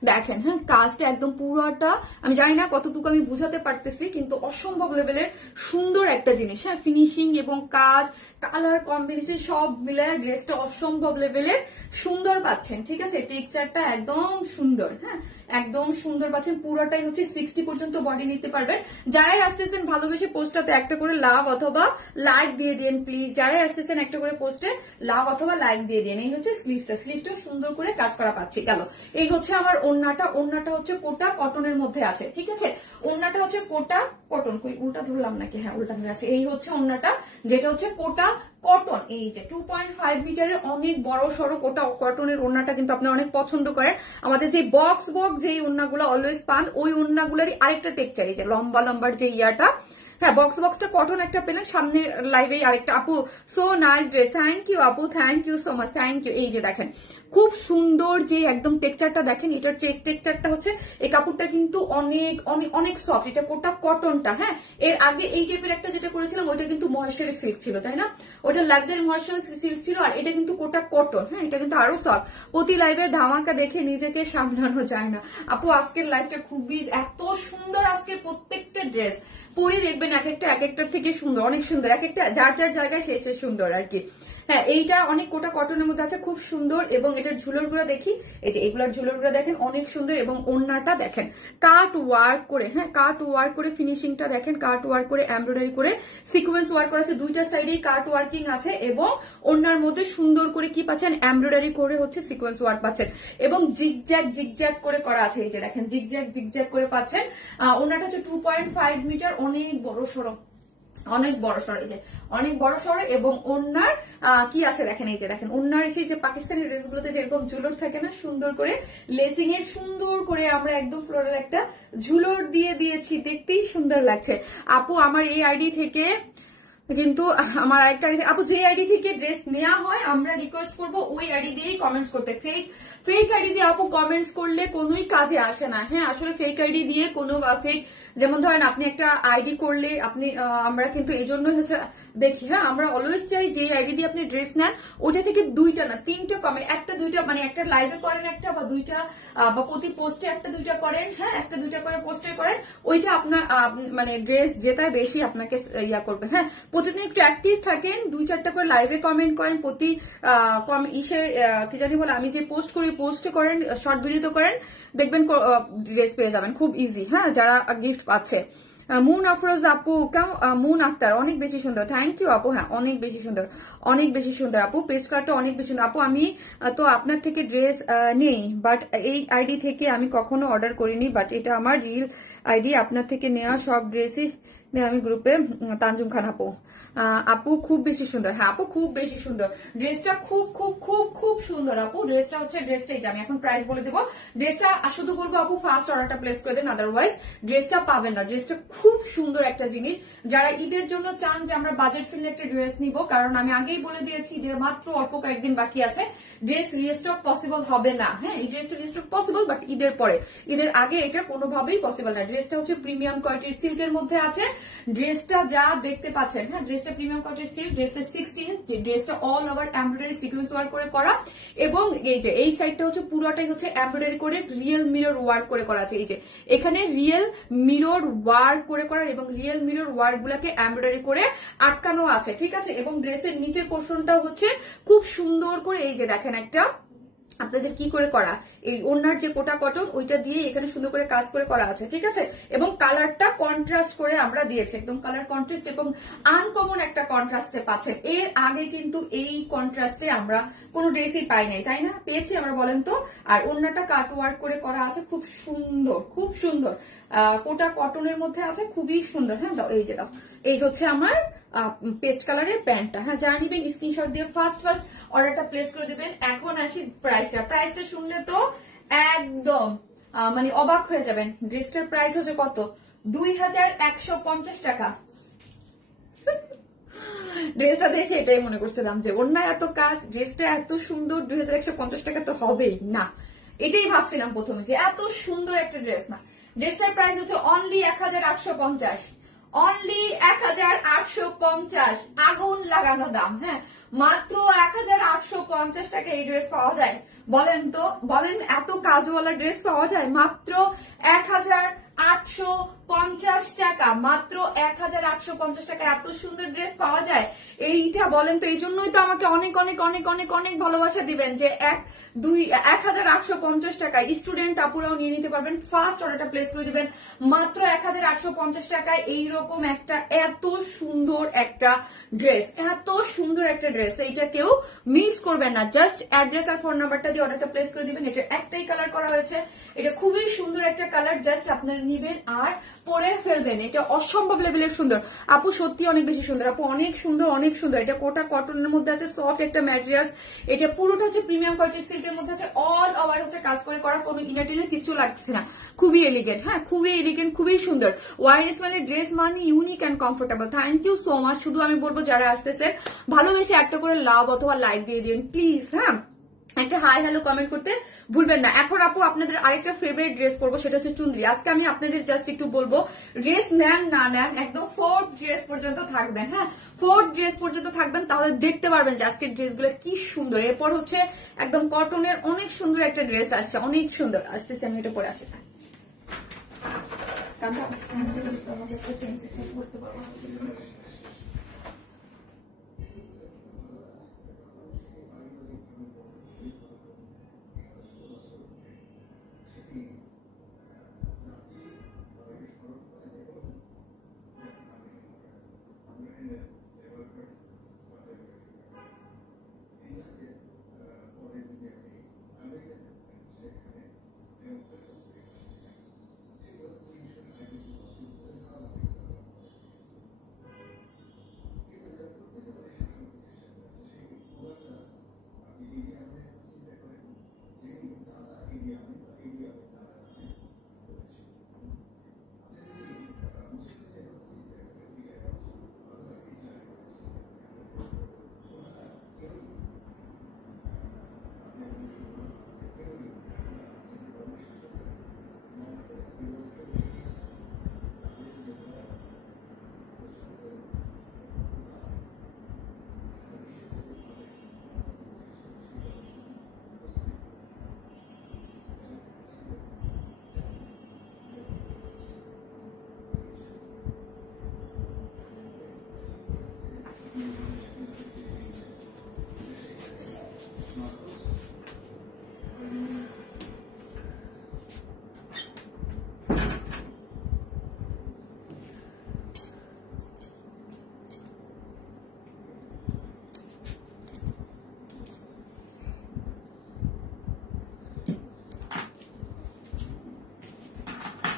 দেখেন। হ্যাঁ, কাজটা একদম পুরোটা, আমি জানি না কতটুকু আমি বুঝাতে পারতেছি, কিন্তু অসম্ভব লেভেলের সুন্দর একটা জিনিস। হ্যাঁ, ফিনিশিং এবং কাজ, কালার কম্বিনেশন সব মিলে ড্রেসটা অসম্ভব লেভেলের সুন্দর পাচ্ছেন, ঠিক আছে? টেক্সচারটা একদম সুন্দর। হ্যাঁ, একদম সুন্দর পাচ্ছেন। পুরোটাই হচ্ছে 60 পর্যন্ত বডি নিতে পারবেন। যারাই আসতেছেন ভালোবেসে পোস্টটাতে একটা করে লাভ অথবা লাইক দিয়ে দিন প্লিজ। যারাই আসতেছেন একটা করে পোস্টে লাভ অথবা লাইক দিয়ে দিন। এই হচ্ছে স্লিভসটা সুন্দর করে কাজ করা পাচ্ছি। গেল, এই হচ্ছে আমার ওড়নাটা হচ্ছে কোটা কটনের মধ্যে আছে, ঠিক আছে? ওড়নাটা হচ্ছে কোটা কটন, কই উল্টা ধরলাম নাকি? হ্যাঁ, উল্টা ধরে আছে। এই হচ্ছে ওড়নাটা, যেটা হচ্ছে কোটা কটন। এই যে 2.5 মিটারের অনেক বড় সড়ো কোটা কটনের ওড়নাটা কিন্তু আপনি অনেক পছন্দ করেন। আমাদের যে বক্স যেই ওড়নাগুলো অলওয়েজ পান, ওই ওড়নাগুলোরই আরেকটা টেক্সচার, এই যে লম্বা লম্বার যে ইয়াটা। হ্যাঁ, বক্সটা কটন একটা পেলেন, সামনে লাইভে আরেকটা। আপু so nice dress, thank you আপু, thank you so much, thank you. এই যে দেখেন খুব সুন্দর যে একদম টেক্সচারটা দেখেন, এটার টেক্সচারটা হচ্ছে, এই কাপড়টা কিন্তু অনেক অনেক অনেক সফট, এটা কোটা কটনটা। হ্যাঁ, এর আগে এই টাইপের একটা যেটা করেছিলাম ওইটা কিন্তু মহেশ্বরী সিল্ক ছিল, তাই না? ওটা লাক্সারি মহেশ্বরী সিল্ক ছিল, আর এটা কিন্তু কোটা কটন। হ্যাঁ, এটা কিন্তু আরো সফট। প্রতি লাইভে ধামাকা দেখে নিজেকে সামলানো যায় না আপু। আজকের লাইভটা খুবই এত সুন্দর, আজকে প্রত্যেকটা ড্রেস পরে দেখবেন এক একটার থেকে সুন্দর, অনেক সুন্দর, এক একটা যার যার জায়গায় শেষে সুন্দর আর কি। হ্যাঁ, এইটা অনেক কোটা কটনের মধ্যে আছে, খুব সুন্দর। এবং এটার ঝুলোর গুলো দেখি, এই যে এগুলোর ঝুলোর গুলো দেখেন অনেক সুন্দর। এবং ওড়নাটা দেখেন কাট ওয়ার্ক করে, হ্যাঁ কাট ওয়ার্ক করে, ফিনিশিংটা দেখেন কাট ওয়ার্ক করে এমব্রয়ডারি করে সিকোয়েন্স ওয়ার্ক করা আছে, দুইটা সাইডেই কাট ওয়ার্কিং আছে। এবং ওড়নার মধ্যে সুন্দর করে কি পাচ্ছেন, এমব্রয়ডারি করে হচ্ছে সিকোয়েন্স ওয়ার্ক পাচ্ছেন এবং জিগজ্যাগ করে করা আছে। এই যে দেখেন জিগজ্যাগ করে পাচ্ছেন। ওড়নাটা হচ্ছে 2.5 মিটার, অনেক বড় সড়ো, অনেক বড় সড়ো, এই যে অনেক বড় সড়ো। এবং ওড়নার কি আছে দেখেন, এই যে দেখেন ওড়নার সেই যে পাকিস্তানি ড্রেসগুলোতে যেরকম ঝুলোর থাকে না, সুন্দর করে লেসিং এর সুন্দর করে আমরা একদম ফ্লোরাল একটা ঝুলোর দিয়ে দিয়েছি, দেখতেই সুন্দর লাগছে। আপু আমার এই আইডি থেকে কিন্তু, আমার আরেকটা আপু যে আইডি থেকে ড্রেস নেওয়া হয় আমরা রিকোয়েস্ট করবো ওই আইডি দিয়েই কমেন্টস করতে। ফেক আইডি দিয়ে আপু কমেন্টস করলে কোনোই কাজে আসে না। হ্যাঁ, আসলে ফেক আইডি দিয়ে কোনো ফেক, যেমন ধরেন আপনি একটা আইডি করলে আপনি, আমরা কিন্তু এই জন্যই হচ্ছে দেখি। হ্যাঁ, আমরা অলওয়েজ চাই যে আইডি দিয়ে আপনি ড্রেস নেন ওইটা থেকে 2টা না 3টা কমেন্ট, একটা 2টা, মানে একটা লাইভে করেন একটা বা 2টা, বা প্রতি পোস্টে একটা 2টা করেন। হ্যাঁ, একটা 2টা করে পোস্টে করেন, ওইটা আপনার মানে ড্রেস যেটাই বেশি আপনাকে ইয়া করবে। হ্যাঁ, প্রতিদিন একটু অ্যাক্টিভ থাকেন, 2-4টা করে লাইভে কমেন্ট করেন, প্রতি ইসে কি জানি বলে আমি যে পোস্ট করি পোস্টে করেন, শর্ট ভিডিওতে করেন, দেখবেন ড্রেস পেয়ে যাবেন খুব ইজি। হ্যাঁ, যারা গিফট পাচ্ছে। মুন আফরোজ আপু মুন আক্তার অনেক বেশি সুন্দর, থ্যাংক ইউ আপু। হ্যাঁ অনেক বেশি সুন্দর, অনেক বেশি সুন্দর আপু, পেস্ট কার্ডটা অনেক বেশি সুন্দর আপু। আমি তো আপনার থেকে ড্রেস নেই, বাট এই আইডি থেকে আমি কখনো অর্ডার করিনি, বাট এটা আমার রিল আইডি। আপনার থেকে নেওয়া সব ড্রেসই আমি গ্রুপে। তানজুম খান আপু, আপু খুব বেশি সুন্দর। হ্যাঁ আপু খুব বেশি সুন্দর, ড্রেসটা খুব খুব খুব খুব সুন্দর আপু। ড্রেসটা হচ্ছে ড্রেসটা আমি এখন প্রাইস বলে দেবো। ড্রেসটা শুধু বলবো আপু ফার্স্ট অর্ডারটা প্লেস করে দেন, আদারওয়াইজ ড্রেসটা পাবেন না। ড্রেসটা খুব সুন্দর একটা জিনিস, যারা ঈদের জন্য চান যে আমরা বাজেট ফ্রেন্ডলি একটা ড্রেস নিব, কারণ আমি আগেই বলে দিয়েছি ঈদের মাত্র অল্প কয়েকদিন বাকি আছে, ড্রেস রিস্টক পসিবল হবে না। হ্যাঁ এই ড্রেসটা রিস্টক পসিবল, বাট ঈদের পরে, ঈদের আগে এটা কোনোভাবেই পসিবল না। ড্রেসটা হচ্ছে প্রিমিয়াম কোয়ালিটির সিল্কের মধ্যে আছে। ড্রেসটা যা দেখতে পাচ্ছেন, হ্যাঁ ড্রেসটা প্রিমিয়াম কোয়ালিটির সিল্ক, ড্রেসটা 16 ইঞ্চ, ড্রেসটা all over embroidery sequence work করে করা, এবং এই যে এই সাইডটা হচ্ছে পুরোটাই হচ্ছে এমব্রয়ডারি করে রিয়েল মিরর ওয়ার্ক করে করা আছে। এই যে এখানে রিয়েল মিরর ওয়ার্ক করে করা, এবং রিয়েল মিরর ওয়ার্ক গুলাকে এমব্রয়ডারি করে আটকানো আছে, ঠিক আছে। এবং ড্রেসের নিচের পোর্শনটা হচ্ছে খুব সুন্দর করে এই যে দেখেন একটা আপনাদের কি করে করা, এই ওনার যে কোটা কটন ওইটা দিয়ে এখানে সুন্দর করে কাজ করে করা আছে, ঠিক আছে। এবং কালারটা কন্ট্রাস্ট করে আমরা দিয়েছি, একদম কালার কন্ট্রাস্ট এবং আনকমন একটা কন্ট্রাস্টে পাচ্ছেন। এর আগে কিন্তু এই কন্ট্রাস্টে আমরা কোনো ড্রেসই পাই নাই, তাই না? পেয়েছি আমরা, বলেন তো। আর ওনাটা কাট ওয়ার্ক করে করা আছে, খুব সুন্দর, খুব সুন্দর কোটা কটনের মধ্যে আছে, খুবই সুন্দর। হ্যাঁ দাও, এই যে দাও, এই হচ্ছে আমার পেস্ট কালারের প্যান্টটা। হ্যাঁ যারা নিবেন স্ক্রিনশট দিয়ে ফার্স্ট অর্ডারটা প্লেস করে দিবেন। এখন আসি প্রাইসটা শুনলে তো একদম মানে অবাক হয়ে যাবেন। ড্রেসটার প্রাইস হচ্ছে কত? 2150 টাকা। ড্রেসটা দেখে এটাই মনে করছিলাম যে অন্য এত কাজ, ড্রেসটা এত সুন্দর, 2150 টাকা তো হবেই না। এটাই ভাবছিলাম প্রথমে যে এত সুন্দর একটা ড্রেস, না। ড্রেসটার প্রাইস হচ্ছে অনলি 1850, অনলি 1850, আগুন লাগানো দাম। হ্যাঁ মাত্র 1850 টাকা এই ড্রেস পাওয়া যায়। বলেন তো, বলেন এত কাজওয়ালা ড্রেস পাওয়া যায় মাত্র 1850 টাকা, মাত্র 1850 টাকা এত সুন্দর ড্রেস পাওয়া যায়। এইটা বলেন তো, এই জন্যই তো আমাকে অনেক অনেক অনেক অনেক অনেক ভালোবাসা দিবেন যে 1850 টাকায় স্টুডেন্ট আপুরাও নিয়ে নিতে পারবেন। ফার্স্ট অর্ডারটা প্লেস করে দিবেন মাত্র 1850 টাকায়। এইরকম একটা এত সুন্দর একটা ড্রেস, এত সুন্দর একটা ড্রেস, এইটা কেউ মিস করবেন না। জাস্ট অ্যাড্রেস আর ফোন নাম্বারটা দিয়ে অর্ডারটা প্লেস করে দিবেন। এটা একটাই কালার করা হয়েছে, এটা খুবই সুন্দর একটা কালার, জাস্ট আপনারা নিবেন আর পরে ফেলবেন। এটা অসম্ভব লেভেলের সুন্দর আপু, সত্যি অনেক বেশি সুন্দর আপু, অনেক সুন্দর, অনেক সুন্দর। এটা কোটা কটনের মধ্যে আছে, সফট একটা ম্যাটেরিয়াল, এটা পুরোটা হচ্ছে প্রিমিয়াম কোয়ালিটির সিল্কের মধ্যে আছে, অল ওভার হচ্ছে কাজ করে করা, কোনো ইনার টিনার কিছু লাগছে না, খুবই এলিগেন্ট। হ্যাঁ খুবই এলিগেন্ট, খুবই সুন্দর। ওয়ারেন ইসমাইলের ড্রেস মানে unique and comfortable. Thank you so much. শুধু আমি বলবো যারা আসতেছে ভালোবেসে একটা করে লাভ অথবা লাইক দিয়ে দিন প্লিজ। হ্যাঁ একটা হাই হ্যালো কমেন্ট করতে ভুলবেন না। এখন আপু আপনাদের আরেকটা ফেভারিট ড্রেস পরবো, সেটা হচ্ছে চুন্দ্রি। আজকে আমি আপনাদের জাস্ট একটু বলবো, ড্রেস নেন না নেন একদম 4th ড্রেস পর্যন্ত থাকবেন। হ্যাঁ 4th ড্রেস পর্যন্ত থাকবেন, তাহলে দেখতে পারবেন যে আজকের ড্রেসগুলো কি সুন্দর। এরপর হচ্ছে একদম কটনের অনেক সুন্দর একটা ড্রেস আসছে, অনেক সুন্দর আসতেছে। আমি এটা পরে আসি না,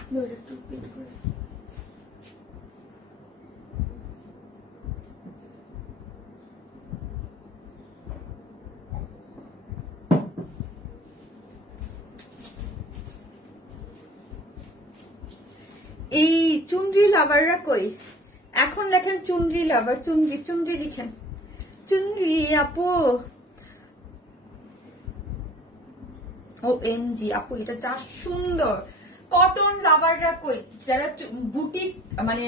একটু পিট করে। এই চুনরি লাভাররা কই? এখন লেখেন চুনরি লাভার, চুনরি চুনরি লিখেন, চুনরি আপু। ও এমজি আপু, এটা যা সুন্দর। কটন লাভাররা কই? যারা বুটিক মানে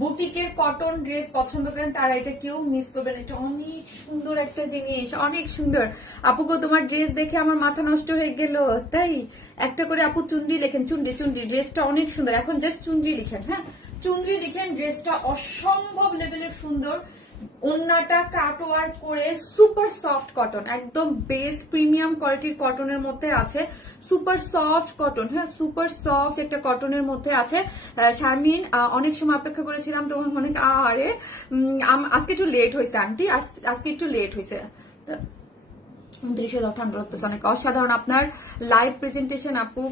বুটিকের কটন ড্রেস পছন্দ করেন তারা এটা কেউ মিস করবেন। এটা অনেক সুন্দর একটা জিনিস, অনেক সুন্দর। আপু গো, তোমার ড্রেস দেখে আমার মাথা নষ্ট হয়ে গেল। তাই একটা করে আপু চুনরি লেখেন, চুনরি চুনরি। ড্রেসটা অনেক সুন্দর। এখন জাস্ট চুনরি লিখেন, হ্যাঁ চুনরি লিখেন। ড্রেসটা অসম্ভব লেভেলের সুন্দর। ওন্নাটা কাটওয়ার্ক করে সুপার সফট কটন, একদম বেস্ট প্রিমিয়াম কোয়ালিটির কটনের মধ্যে আছে। সুপার সফট কটন, হ্যাঁ সুপার সফট একটা কটনের মধ্যে আছে। শারমিন অনেক সময় অপেক্ষা করেছিলাম তোমার অনেক। আরে আজকে একটু লেট হয়েছে আন্টি, আজকে একটু লেট হয়েছে। 29 ঠান্ডা লাগতেছে অনেক। অসাধারণ আপনার লাইভ প্রেজেন্টেশন আপু,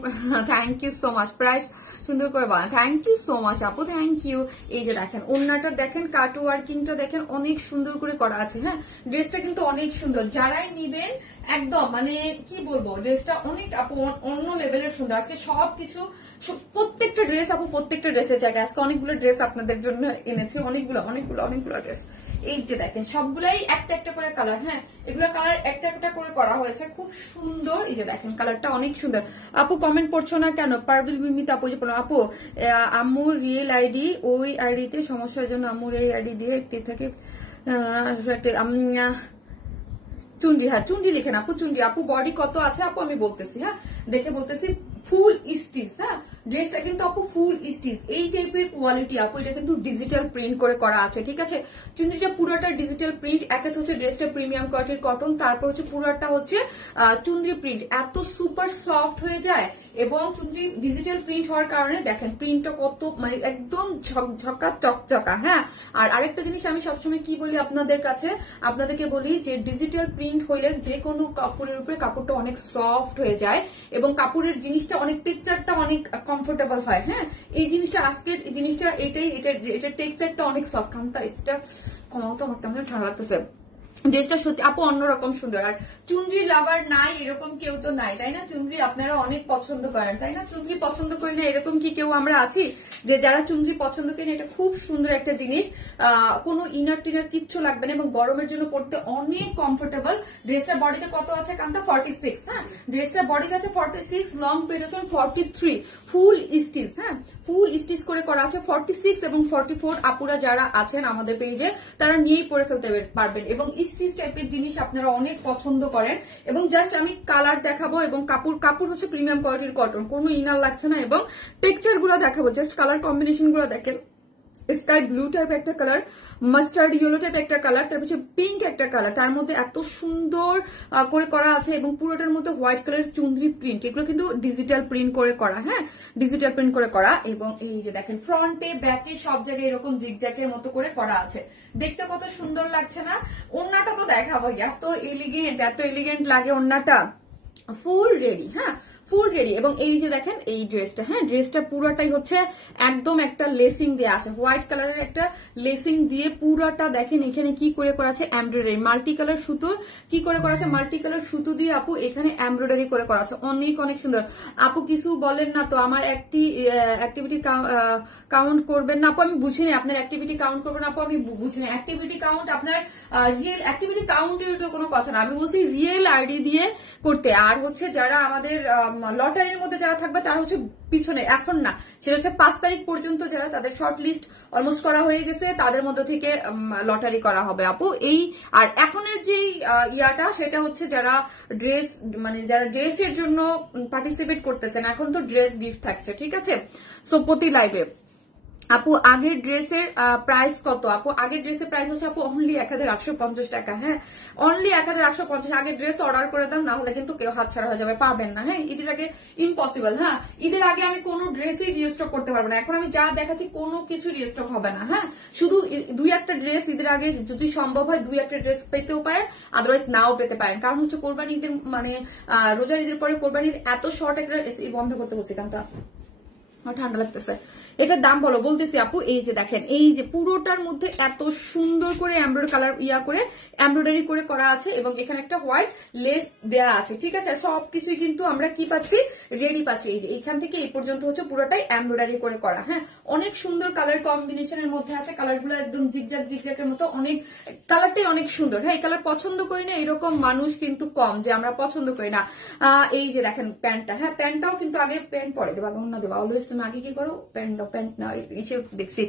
thank you so much. Price সুন্দর করে বলেন, থ্যাংক ইউ সো মাচ আপু, থ্যাংক ইউ। এই যে দেখেন ওন্নাটা দেখেন, কাট ওয়ার্কিংটা দেখেন, অনেক সুন্দর করে করা আছে। হ্যাঁ ড্রেসটা কিন্তু অনেক সুন্দর, যারাই নিবেন একদম মানে কি বলবো, ড্রেসটা অনেক আপু অন্য লেভেলের সুন্দর। আজকে সবকিছু প্রত্যেকটা ড্রেস আপু, প্রত্যেকটা ড্রেসের জায়গায় আজকে অনেকগুলো ড্রেস আপনাদের জন্য এনেছি, অনেকগুলো অনেকগুলো অনেকগুলো ড্রেস। এই যে দেখেন সবগুলাই একটা একটা করে কালার, হ্যাঁ এগুলো কালার একটা একটা করে করা হয়েছে, খুব সুন্দর। এই যে দেখেন কালারটা অনেক সুন্দর। আপু কমেন্ট পড়ছো না কেন? পারভিল মিমিত আপু যে আপু আম্মুর রিয়েল আইডি, ওই আইডিতে সমস্যার জন্য আম্মুর এই আইডি দিয়ে একটি থেকে চুন্ডি, হ্যাঁ চুন্ডি লিখেন আপু, চুন্ডি আপু। বডি কত আছে আপু আমি বলতেছি, হ্যাঁ দেখে বলতেছি। ফুল স্টিচ, হ্যাঁ ড্রেসটা কিন্তু আপু ফুল স্টিচ। এই টাইপের কোয়ালিটি আপু, এটা কিন্তু ডিজিটাল প্রিন্ট করে করা আছে, ঠিক আছে। চুন্ডিটা পুরোটা ডিজিটাল প্রিন্ট। একে হচ্ছে ড্রেসটা প্রিমিয়াম কোয়ালিটির কটন, তারপর হচ্ছে পুরোটা হচ্ছে চুন্ডি প্রিন্ট। এত সুপার সফট হয়ে যায় এবং চুন্ডি ডিজিটাল প্রিন্ট হওয়ার কারণে দেখেন প্রিন্টটা কত মানে একদম ঝকঝকা চকচকা। হ্যাঁ আর আরেকটা জিনিস আমি সবসময় কি বলি আপনাদের কাছে, আপনাদেরকে বলি যে ডিজিটাল প্রিন্ট হইলে যে কোনো কাপড়ের উপরে কাপড়টা অনেক সফট হয়ে যায় এবং কাপড়ের জিনিসটা অনেক টেক্সচারটা অনেক কমফোর্টেবল হয়। হ্যাঁ এই জিনিসটা আজকের জিনিসটা এটাই, এটা টেক্সচারটা অনেক সফট। কামটা এটা কমাও তো, আমার কেমন ঠান্ডা লাগতেছে। ড্রেসটা সত্যি আপু অন্যরকম সুন্দর। আর চুনরি লাভার নাই এরকম কেউ তো নাই, তাই না? চুনরি আপনারা অনেক পছন্দ করেন, তাই না? চুনরি পছন্দ করি না এরকম কি কেউ আমরা আছি যে যারা চুনরি পছন্দ করেন? এটা খুব সুন্দর একটা জিনিস, কোনো ইনার টিনার কিচ্ছু লাগবে না এবং গরমের জন্য পড়তে অনেক কমফোর্টেবল। ড্রেসটার বডিতে কত আছে কান্তা? 46, হ্যাঁ ড্রেসটার বডিতে আছে 46, লং পেজ আছে 43, ফুল স্টিচ, হ্যাঁ ফুল স্টিচ করে করা আছে। 46 এবং 44 আপুরা যারা আছেন আমাদের পেজে তারা নিয়েই পরে ফেলতে পারবেন এবং স্টিচ টাইপের জিনিস আপনারা অনেক পছন্দ করেন। এবং জাস্ট আমি কালার দেখাবো এবং কাপড় হচ্ছে প্রিমিয়াম কোয়ালিটির কটন, কোনো ইনার লাগছে না এবং টেক্সচার গুলো দেখাবো। জাস্ট কালার কম্বিনেশন গুলো দেখেন, স্কাই ব্লু টাইপ একটা কালার, মাস্টার্ড ইয়েলো টাইপ একটা কালার, তারপর হচ্ছে পিঙ্ক একটা কালার, তার মধ্যে এত সুন্দর করে করা আছে এবং পুরোটার মধ্যে হোয়াইট কালার চুনরি প্রিন্ট। এগুলো কিন্তু ডিজিটাল প্রিন্ট করে করা, হ্যাঁ ডিজিটাল প্রিন্ট করে করা। এবং এই যে দেখেন ফ্রন্টে ব্যাকে সব জায়গায় এরকম জিগজ্যাগের মতো করে করা আছে, দেখতে কত সুন্দর লাগছে না? ওন্নাটা তো দেখাবো, এত এলিগেন্ট লাগে ওন্নাটা। ফুল রেডি, হ্যাঁ ফুল রেডি। এবং এই যে দেখেন এই ড্রেসটা, হ্যাঁ ড্রেসটা পুরোটাই হচ্ছে একদম একটা লেসিং দিয়ে আছে, হোয়াইট কালারের একটা লেসিং দিয়ে পুরোটা দেখেন এখানে কি করে করা আছে এমব্রয়ডারি, মাল্টি কালার সুতো কি করে করা আছে, মাল্টি কালার সুতো দিয়ে আপু এখানে এমব্রয়ডারি করে করা আছে, অনেক অনেক সুন্দর। আপু কিছু বলেন না তো, আমার অ্যাক্টিভিটি কাউন্ট করবেন না আপু? আমি বুঝিনি আপনার অ্যাক্টিভিটি কাউন্ট করবেন আপু, আমি বুঝিনি অ্যাক্টিভিটি কাউন্ট আপনার রিয়েল অ্যাক্টিভিটি কাউন্টের কোনো কথা না, আমি বলছি রিয়েল আইডি দিয়ে করতে। আর হচ্ছে যারা আমাদের লটারির মধ্যে যারা থাকবে তারা হচ্ছে পিছনে, এখন না, সেটা হচ্ছে 5 তারিখ পর্যন্ত যারা তাদের শর্ট লিস্ট অলমোস্ট করা হয়ে গেছে তাদের মধ্যে থেকে লটারি করা হবে আপু। এই আর এখনের যে ইয়াটা সেটা হচ্ছে যারা যারা ড্রেসের জন্য পার্টিসিপেট করতেছেন, এখন তো ড্রেস গিফট থাকছে, ঠিক আছে। সো প্রতি লাইভে আপু আগের ড্রেসের প্রাইস কত? আপু আগের ড্রেসের প্রাইস হচ্ছে আপু অনলি 1850 টাকা, হ্যাঁ অনলি 1850। আগের ড্রেস অর্ডার করে দেন, না হলে কিন্তু কেউ হাতছাড়া হয়ে যাবে, পাবেন না। হ্যাঁ ঈদের আগে ইম্পসিবল, হ্যাঁ ঈদের আগে আমি কোনো ড্রেসই রিস্টক করতে পারবো না। এখন আমি যা দেখাচ্ছি কোনো কিছু রিস্টক হবে না, হ্যাঁ শুধু 2-1টা ড্রেস ঈদের আগে যদি সম্ভব হয় 2-1টা ড্রেস পেতেও পারেন, আদারওয়াইজ নাও পেতে পারেন। কারণ হচ্ছে কোরবানি ঈদের মানে রোজার ঈদের পরে কোরবানি ঈদ এত শর্ট একটা বন্ধ করতে হচ্ছে কারণ আমার ঠান্ডা লাগতেছে। এটার দাম বলো, বলতেছি আপু। এই যে দেখেন, এই যে পুরোটার মধ্যে এত সুন্দর করে এমব্রয়ডারি কালার করে এমব্রয়ডারি করে করা আছে এবং এখানে একটা হোয়াইট লেস দেয়া আছে, ঠিক আছে। সবকিছুই কিন্তু আমরা কি পাচ্ছি, রেডি পাচ্ছি। এই যে এখান থেকে এই পর্যন্ত হচ্ছে পুরোটাই এমব্রয়ডারি করে করা। হ্যাঁ, অনেক সুন্দর কালার কম্বিনেশনের মধ্যে আছে। কালারগুলো একদম জিগজ্যাগের মতো, অনেক কালারটাই অনেক সুন্দর। হ্যাঁ, এই কালার পছন্দ করি না এরকম মানুষ কিন্তু কম যে আমরা পছন্দ করি না। এই যে দেখেন প্যান্টটা, হ্যাঁ প্যান্টটাও কিন্তু আগে প্যান্ট পরে দেবা, অন্য দেবা, অলওয়েজ তুমি আগে কি করো, প্যান্ট দাও, প্যান্ট না এসে দেখছি।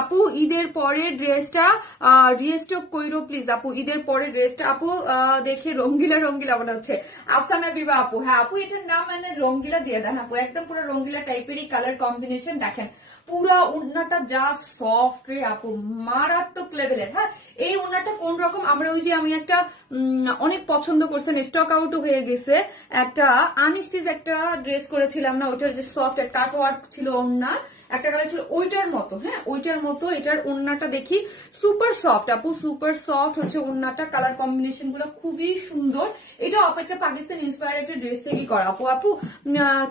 আপু ঈদের পরে ড্রেসটা রিস্টক কইরো প্লিজ আপু, ঈদের পরে ড্রেসটা আপু দেখে রঙ্গিলা রঙ্গিলা মনে হচ্ছে। আফসানা বিবা আপু, হ্যাঁ আপু এটার নাম মানে রঙ্গিলা দিয়ে দেন আপু, একদম পুরো রঙ্গিলা টাইপেরই কালার কম্বিনেশন। দেখেন পুরা ওড়নাটা যা সফট রে আপু, মারাত্মক লেভেলের। হ্যাঁ, এই ওড়নাটা কোন রকম, আমরা ওই যে আমি একটা অনেক পছন্দ করছেন, স্টক আউট হয়ে গেছে, একটা আনস্টিচ একটা ড্রেস করেছিলাম না, ওইটার যে সফট কাট ওয়ার্ক ছিল ওড়না, একটা কালার ছিল ওইটার মতো। হ্যাঁ, ওইটার মতো এটার ওড়নাটা দেখি, সুপার সফট আপু, সুপার সফট হচ্ছে ওড়নাটা। কালার কম্বিনেশন গুলো খুবই সুন্দর। এটা অপেক্ষা পাকিস্তান ইন্সপায়ার একটা ড্রেস থেকে করা আপু। আপু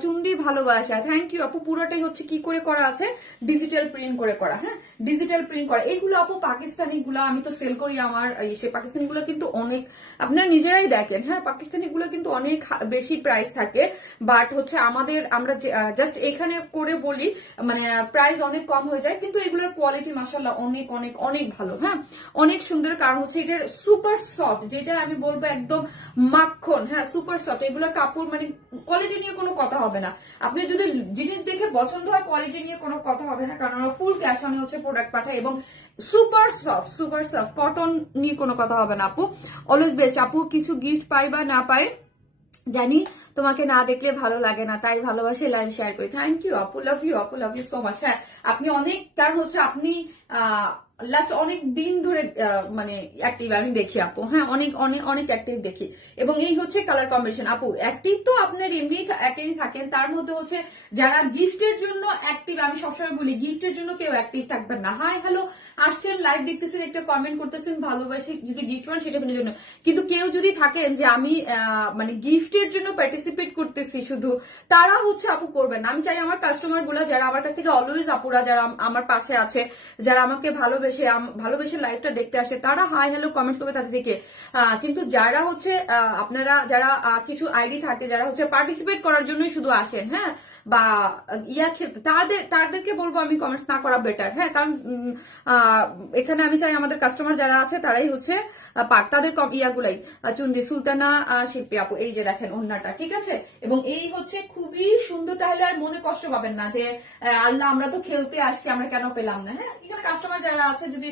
চুন্ডি ভালোবাসা, থ্যাংক ইউ আপু। পুরোটাই হচ্ছে কি করে করা আছে, ডিজিটাল প্রিন্ট করে করা। হ্যাঁ, ডিজিটাল প্রিন্ট করা। এইগুলো আপু পাকিস্তানি গুলা আমি তো সেল করি, আমার সে পাকিস্তানি গুলো কিন্তু অনেক, আপনারা নিজেরাই দেখেন। হ্যাঁ, পাকিস্তানি গুলো কিন্তু অনেক বেশি প্রাইস থাকে, বাট হচ্ছে আমাদের আমরা জাস্ট এখানে করে বলি মানে প্রাইস অনেক কম হয়ে যায়, কিন্তু এগুলোর কোয়ালিটি মাশাআল্লাহ অনেক অনেক অনেক ভালো। হ্যাঁ, অনেক সুন্দর, কারণ হচ্ছে এটার সুপার সফট, যেটা আমি বলবো একদম মাখন। হ্যাঁ, সুপার সফট। এগুলোর কাপড় মানে কোয়ালিটি নিয়ে কোনো কথা হবে না। আপনি যদি জিনিস দেখে পছন্দ হয়, কোয়ালিটি নিয়ে কোনো কথা হবে না, কারণ আমরা ফুল ক্যাশ অন হচ্ছে প্রোডাক্ট পাঠাই এবং super soft, super soft, cotton নিয়ে কোনো কথা হবে না আপু। অলওয়েজ বেস্ট আপু। কিছু গিফট পাই বা না পাই জানি, তোমাকে না দেখলে ভালো লাগে না, তাই ভালোবাসে লাইভ শেয়ার করি। থ্যাংক ইউ আপু, লাভ ইউ আপু, লাভ ইউ সো মাচ। হ্যাঁ, আপনি অনেক, কারণ হচ্ছে আপনি লাস্ট অনেক দিন ধরে মানে অ্যাক্টিভ আমি দেখি আপু। হ্যাঁ, অনেক অনেক অনেক অ্যাক্টিভ দেখি, এবং এই হচ্ছে কালার কম্বিনেশন আপু। অ্যাক্টিভ তো আপনার এমনি অ্যাক্টিভ থাকেন, তার মধ্যে হচ্ছে যারা গিফটের জন্য অ্যাক্টিভ, আমি সবসময় বলি গিফটের জন্য কেউ অ্যাক্টিভ থাকবেন না। হাই হ্যালো আসছেন, লাইভ দেখতেছেন, একটা কমেন্ট করতেছেন, ভালোবাসি, যদি গিফট পান সেটা আপনার জন্য। কিন্তু কেউ যদি থাকেন যে আমি মানে গিফটের জন্য পার্টিসিপেট করতেছি শুধু, তারা হচ্ছে আপু করবেন না। আমি চাই আমার কাস্টমার গুলো যারা আমার কাছ থেকে অলওয়েজ আপুরা যারা আমার পাশে আছে, যারা আমাকে ভালোবেসে লাইভটা দেখতে আসে, তারা হাই হ্যালো কমেন্ট করবে তাদের থেকে। কিন্তু যারা হচ্ছে আপনারা যারা কিছু আইডি থাকে, যারা হচ্ছে পার্টিসিপেট করার জন্যই শুধু আসেন, হ্যাঁ, বা ইয়া খেলতে, তাদেরকে বলবো আমি কমেন্টস না করা বেটার। হ্যাঁ, কারণ এখানে আমি চাই আমাদের কাস্টমার যারা আছে তারাই হচ্ছে পাক, তাদের ইয়াগুলাই। চুন্দি সুলতানা শিল্পী আপু, এই যে দেখেন ওড়নাটা, ঠিক আছে, এবং এই হচ্ছে খুবই সুন্দর। তাহলে আর মনে কষ্ট পাবেন না যে আল্লাহ আমরা তো খেলতে আসছি, আমরা কেন পেলাম না। হ্যাঁ, এখানে কাস্টমার যারা আছে যদি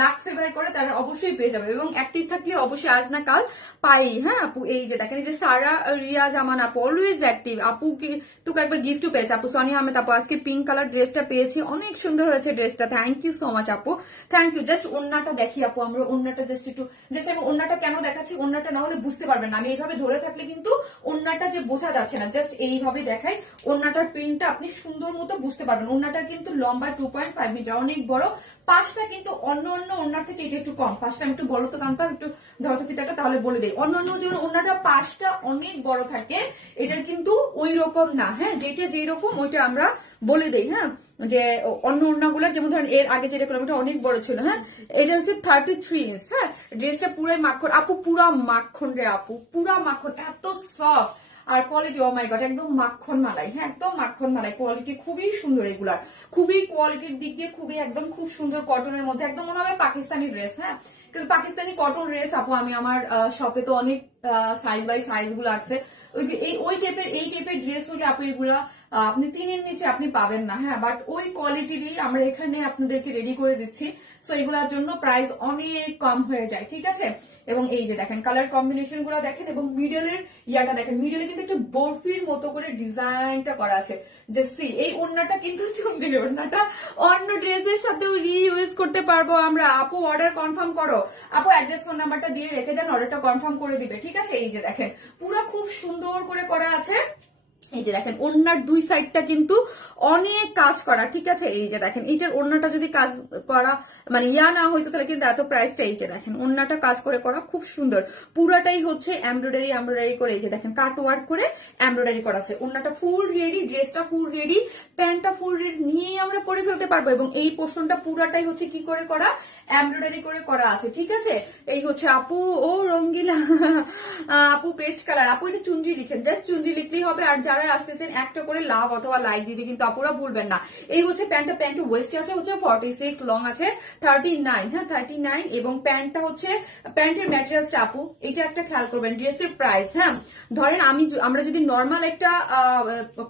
লাক ফেভার করে তারা অবশ্যই পেয়ে যাবে, এবং অ্যাক্টিভ থাকলে অবশ্যই আজ না কাল পাই। হ্যাঁ আপু, এই যে দেখেন, এই যে সারা রিয়া জামান আপু অলওয়েজ অ্যাক্টিভ আপু, কি টুকু একবার গিফটও পেয়েছে আপু। সোনিয়া আহমেদ আপু আজকে পিঙ্ক কালার ড্রেসটা পেয়েছি, অনেক সুন্দর হয়েছে ড্রেসটা, থ্যাংক ইউ সো মাচ আপু, থ্যাংক ইউ। জাস্ট ওড়নাটা দেখি আপু, আমরা ওড়নাটা জাস্ট একটু, জাস্ট আমি ওড়নাটা কেন দেখাচ্ছি, ওড়নাটা না হলে বুঝতে পারবেন না, আমি এইভাবে ধরে থাকলে কিন্তু ওড়নাটা যে বোঝা যাচ্ছে না, জাস্ট এইভাবে দেখাই, ওড়নাটার প্রিন্টটা আপনি সুন্দর মতো বুঝতে পারবেন। ওড়নাটা কিন্তু লম্বা 2.5 মিটার, অনেক বড়। পাশটা কিন্তু অন্য অন্য ওড়নার থেকে এটা একটু কম। পাশটা আমি একটু বলো তো কান্তা, একটু ধরো ফিতাটা, তাহলে বলে দেই। অন্য অন্য যেমন ওড়নাটা পাশটা অনেক বড় থাকে, এটার কিন্তু ওই রকম না। হ্যাঁ, যেটা যেই রকম ওইটা আমরা বলে দেই। হ্যাঁ, যে অন্য ওড়নাগুলোর যেমন ধরেন এর আগে যেটা করলাম এটা অনেক বড় ছিল। হ্যাঁ, এটা হচ্ছে 33 ইঞ্চ। হ্যাঁ, ড্রেসটা পুরাই মাখন আপু, পুরা মাখন রে আপু, পুরা মাখন, এত সফট আর কোয়ালিটি, ও মাই গড, একদম মাখন মালাই। হ্যাঁ, একদম মাখন মালাই, কোয়ালিটি খুবই সুন্দর। এগুলার খুবই কোয়ালিটির দিক দিয়ে খুবই একদম খুব সুন্দর, কটনের মধ্যে একদম মনে হবে পাকিস্তানি ড্রেস। হ্যাঁ, কিন্তু পাকিস্তানি কটন ড্রেস আপু আমি আমার শপে তো অনেক সাইজ বাই সাইজ গুলো আছে, ওই টাইপের ড্রেস হলে আপু এগুলা আপনি 3-এর নিচে আপনি পাবেন না। হ্যাঁ, বাট ওই কোয়ালিটিরই আমরা এখানে আপনাদেরকে রেডি করে দিচ্ছি, সো এগুলোর জন্য প্রাইস অনেক কম হয়ে যায়, ঠিক আছে। এবং এই যে দেখেন কালার কম্বিনেশন গুলো দেখেন, এবং মিডলের ইয়াটা দেখেন, মিডলে কিন্তু একটু বরফির মতো করে ডিজাইনটা করা আছে। যে সি, এই ওড়নাটা কিন্তু চুন্দির ওড়নাটা অন্য ড্রেসের সাথেও রিইউজ করতে পারবো আমরা। আপু অর্ডার কনফার্ম করো আপু, অ্যাড্রেস ফোন নাম্বারটা দিয়ে রেখে দেন, অর্ডারটা কনফার্ম করে দিবে, ঠিক আছে। এই যে দেখেন পুরো খুব সুন্দর করে করা আছে, এই যে দেখেন ওড়নার দুই সাইডটা কিন্তু অনেক কাজ করা, ঠিক আছে। এই যে দেখেন এইটার ওড়নাটা যদি কাজ করা মানে না হইতো তাহলে কিন্তু এত প্রাইসটা। এই যে দেখেন ওড়নাটা কাজ করে করা, খুব সুন্দর, পুরাটাই হচ্ছে এমব্রয়ডারি করে। এই যে দেখেন কাট ওয়ার্ক করে এমব্রয়ডারি করা আছে। ওড়নাটা ফুল রেডি, ড্রেসটা ফুল রেডি, প্যান্টটা ফুল রেডি, নিয়ে আমরা পরে ফেলতে পারবো। এবং এই পোর্শনটা পুরাটাই হচ্ছে কি করে করা, এমব্রয়ডারি করে করা আছে, ঠিক আছে। এই হচ্ছে আপু ও রঙ্গিলা আপু পেস্ট কালার, আপু এটা চুনরি লিখেন, জাস্ট চুনরি লিখলেই হবে। আর যারা আসতেছেন একটা করে লাভ অথবা লাইক দিতে কিন্তু আপুরা ভুলবেন না। এই হচ্ছে প্যান্টটা, প্যান্টের ওয়েস্ট আছে হচ্ছে 46, লং আছে 39, হ্যাঁ 39। এবং প্যান্টটা হচ্ছে প্যান্টের ম্যাটেরিয়ালসটা আপু এটা একটা খেয়াল করবেন, ড্রেসের প্রাইস, হ্যাঁ ধরেন আমরা যদি নর্মাল একটা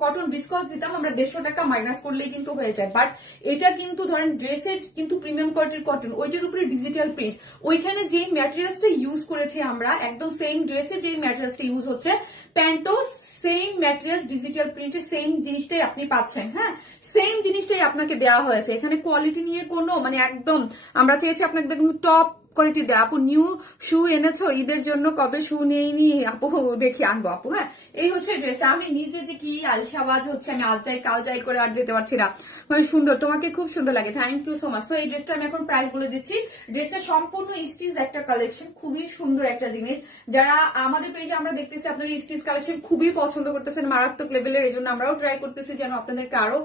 কটন বিস্কস দিতাম আমরা 150 টাকা মাইনাস করলেই কিন্তু হয়ে যায়। বাট এটা কিন্তু ধরেন ড্রেসের কিন্তু প্রিমিয়াম কোয়ালিটির কটন, ওইটার উপরে ডিজিটাল প্রিন্ট, ওইখানে যে ম্যাটেরিয়ালসটা ইউজ করেছি আমরা একদম সেম ড্রেসে যে ম্যাটেরিয়ালসটা ইউজ হচ্ছে, প্যান্টও সেম ম্যাটেরিয়ালস ডিজিটাল প্রিন্টের সেম জিনিসটাই আপনি পাচ্ছেন, হ্যাঁ সেম জিনিসটাই আপনাকে দেওয়া হয়েছে। এখানে কোয়ালিটি নিয়ে কোনো মানে একদম আমরা চেয়েছি আপনাকে দেখুন টপ কোয়ালিটি দেয়। আপু নিউ শু এনেছো ঈদের জন্য, কবে শু নেইনি আপু, দেখি আনবো আপু। হ্যাঁ এই হচ্ছে ড্রেসটা। আমি নিজে যে কি আলসাবাজ হচ্ছে, আমি আজ যাই কাল যাই করে আর যেতে পারছি না, মানে সুন্দর, তোমাকে খুব সুন্দর লাগে, থ্যাংক ইউ সো মাচ। তো এই ড্রেসটা আমি এখন প্রাইস বলে দিচ্ছি। ড্রেসটা সম্পূর্ণ স্টিচ একটা কালেকশন, খুবই সুন্দর একটা জিনিস। যারা আমাদের পেজে আমরা দেখতেছি আপনারা স্টিচ কালেকশন খুবই পছন্দ করতেছেন, মারাত্মক লেভেলের, এই জন্য আমরাও ট্রাই করতেছি যেন আপনাদেরকে আরো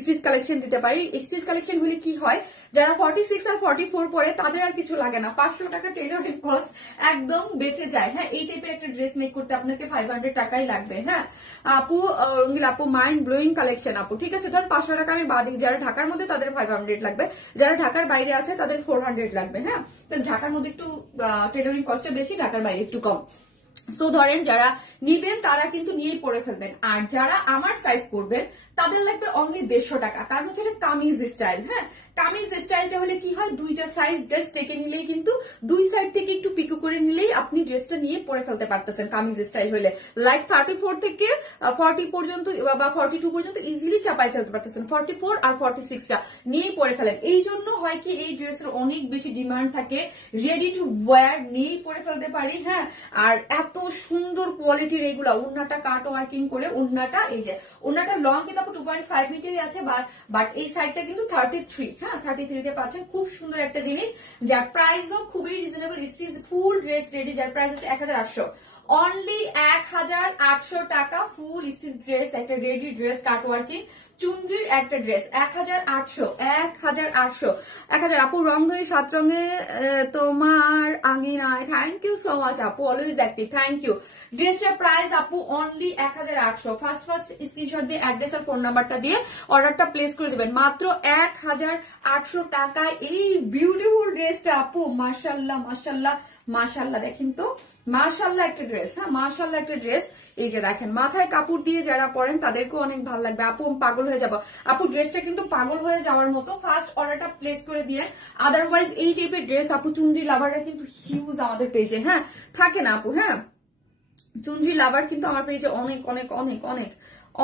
স্টিচ কালেকশন দিতে পারি। স্টিচ কালেকশন হলে কি হয়, যারা 46 আর 44 পরে তাদের আর কিছু লাগে না, 500 টাকা টেইলরিং কস্ট একদম বেঁচে যায়। হ্যাঁ এই টাইপের একটা ড্রেস মেক করতে আপনাকে 500 টাকাই লাগবে। হ্যাঁ আপু রঙ্গিল আপু মাইন্ড ব্লোয়িং কালেকশন আপু, ঠিক আছে। ধর 500 টাকা আমি বাদ দিই, যারা ঢাকার মধ্যে তাদের 500 লাগবে, যারা ঢাকার বাইরে আছে তাদের 400 লাগবে। হ্যাঁ ঢাকার মধ্যে একটু টেইলরিং কস্টটা বেশি, ঢাকার বাইরে একটু কম। সো ধরেন যারা নিবেন তারা কিন্তু নিয়েই পরে ফেলবেন। আর যারা আমার সাইজ করবেন তাদের লাগবে অনলি 150 টাকা, কারণ হচ্ছে এটা কামিজ স্টাইল। হ্যাঁ কামিজ স্টাইলটা হলে কি হয়, দুইটা সাইজ জাস্ট টেকে নিলেই কিন্তু দুই সাইড থেকে একটু পিকু করে নিলেই আপনি ড্রেসটা নিয়ে পরে ফেলতে পারতেছেন। কামিজ স্টাইল হলে লাইক 34 থেকে 40 পর্যন্ত বা 42 পর্যন্ত ইজিলি চাপাই ফেলতে পারতেছেন, 44 আর 46টা নিয়েই পরে ফেলেন। এই জন্য হয় কি এই ড্রেসের অনেক বেশি ডিমান্ড থাকে, রেডি টু ওয়্যার নিয়েই পরে ফেলতে পারি। হ্যাঁ আর এত সুন্দর কোয়ালিটির এইগুলা, ওড়নাটা কাট ওয়ার্কিং করে, ওড়নাটা এই যে ওড়নাটা লং কিন্তু 2.5 মিটারই আছে, বাট এই সাইডটা কিন্তু 33, হ্যাঁ 33 তে পাচ্ছেন। খুব সুন্দর একটা জিনিস যার প্রাইসও খুবই রিজনেবল, স্টিচ ফুল ড্রেস রেডি, যার প্রাইস হচ্ছে 1800, অনলি 1800 টাকা ফুল স্টিচ ড্রেস, একটা রেডি ড্রেস কাট ওয়ার্কিং চুন্দ্রির একটা ড্রেস 1800 আপু রং ধরে 7 রঙে তোমার আঙিনায়, থ্যাংক ইউ সো মাচ আপু, অলওয়েজ অ্যাক্টিভ, থ্যাংক ইউ। ড্রেসটার প্রাইস আপু অনলি 1800। ফার্স্ট স্ক্রিনশট দিয়ে অ্যাড্রেস আর ফোন নাম্বারটা দিয়ে অর্ডারটা প্লেস করে দিবেন মাত্র 1800 টাকায় এই বিউটিফুল ড্রেসটা আপু। মাশাল্লাহ মাশাল্লাহ মাশাল্লাহ, দেখেন তো মাশাল্লাহ একটা ড্রেস, হ্যাঁ মাশাল্লাহ একটা ড্রেস। এই যে দেখেন মাথায় কাপড় দিয়ে যারা পরেন তাদেরকেও অনেক ভালো লাগবে আপু, পাগল হয়ে যাবো আপু, ড্রেসটা কিন্তু পাগল হয়ে যাওয়ার মতো। ফার্স্ট অর্ডারটা প্লেস করে দিয়ে, আদারওয়াইজ এই টাইপের ড্রেস আপু চুনরি লাভাররা কিন্তু হিউজ আমাদের পেজে হ্যাঁ থাকে না আপু। হ্যাঁ চুনরি লাভার কিন্তু আমার পেজে অনেক অনেক অনেক অনেক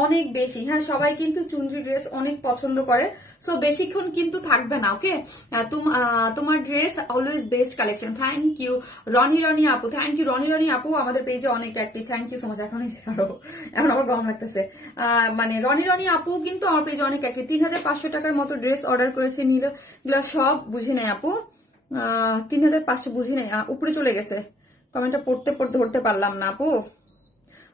অনেক বেশি। হ্যাঁ সবাই কিন্তু চুনরি ড্রেস অনেক পছন্দ করে, সো বেশিক্ষণ কিন্তু থাকবে না। ওকে তোমার dress always best collection, thank you Roni আপু, থ্যাংক ইউ রনি আপু, আমাদের পেজে অনেক active, thank you so much. এখন আমার গরম লাগতেছে, মানে রনি আপু কিন্তু আমার পেজে অনেক অ্যাক্টিভ। 3500 টাকার মতো ড্রেস অর্ডার করেছে, এগুলো সব বুঝি নাই আপু, 3500 বুঝি নাই, উপরে চলে গেছে কমেন্টটা পড়তে ধরতে পারলাম না আপু।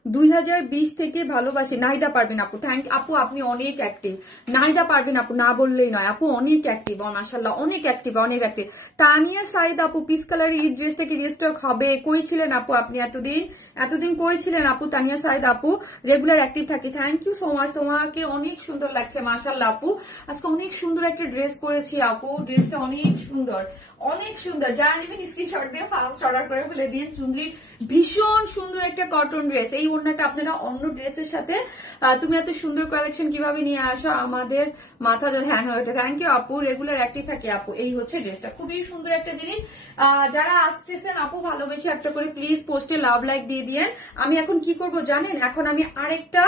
2020 থেকে ভালোবাসি নাহিদা পারবেন আপু, থ্যাংক আপু, আপনি অনেক অ্যাক্টিভ। নাহিদা পারবেন আপু না বললেই নয় আপু, অনেক অ্যাক্টিভ, মাশাআল্লাহ অনেক অ্যাক্টিভ অনেক অ্যাক্টিভ। তানিয়া সাইদ আপু পিস কালারের এই ড্রেসটা কি রিস্টক হবে, কই ছিলেন আপু আপনি এতদিন কই ছিলেন আপু? তানিয়া সাইদ আপু রেগুলার অ্যাক্টিভ থাকি, থ্যাংক ইউ সো মাচ, তোমাকে অনেক সুন্দর লাগছে মাশাআল্লাহ আপু। আজকে অনেক সুন্দর একটা ড্রেস পরেছি আপু, ড্রেসটা অনেক সুন্দর অনেক সুন্দর। যারা নেবেন স্ক্রিনশট দিয়ে ফার্স্ট অর্ডার করে ফেলে দিন। চুন্দ্রির ভীষণ সুন্দর একটা কটন ড্রেস, এই ওড়নাটা আপনারা অন্য ড্রেসের সাথে, তুমি এত সুন্দর কালেকশন কিভাবে নিয়ে আসো, আমাদের মাথা হ্যাঁ ওটা, থ্যাংক ইউ আপু, রেগুলার অ্যাক্টিভ থাকি আপু। এই হচ্ছে ড্রেসটা, খুবই সুন্দর একটা জিনিস। যারা আসতেছেন আপু ভালোবেসে একটা করে প্লিজ পোস্টে লাভ লাইক দিয়ে দিয়েন। আমি এখন কি করব জানেন, এখন আমি আরেকটা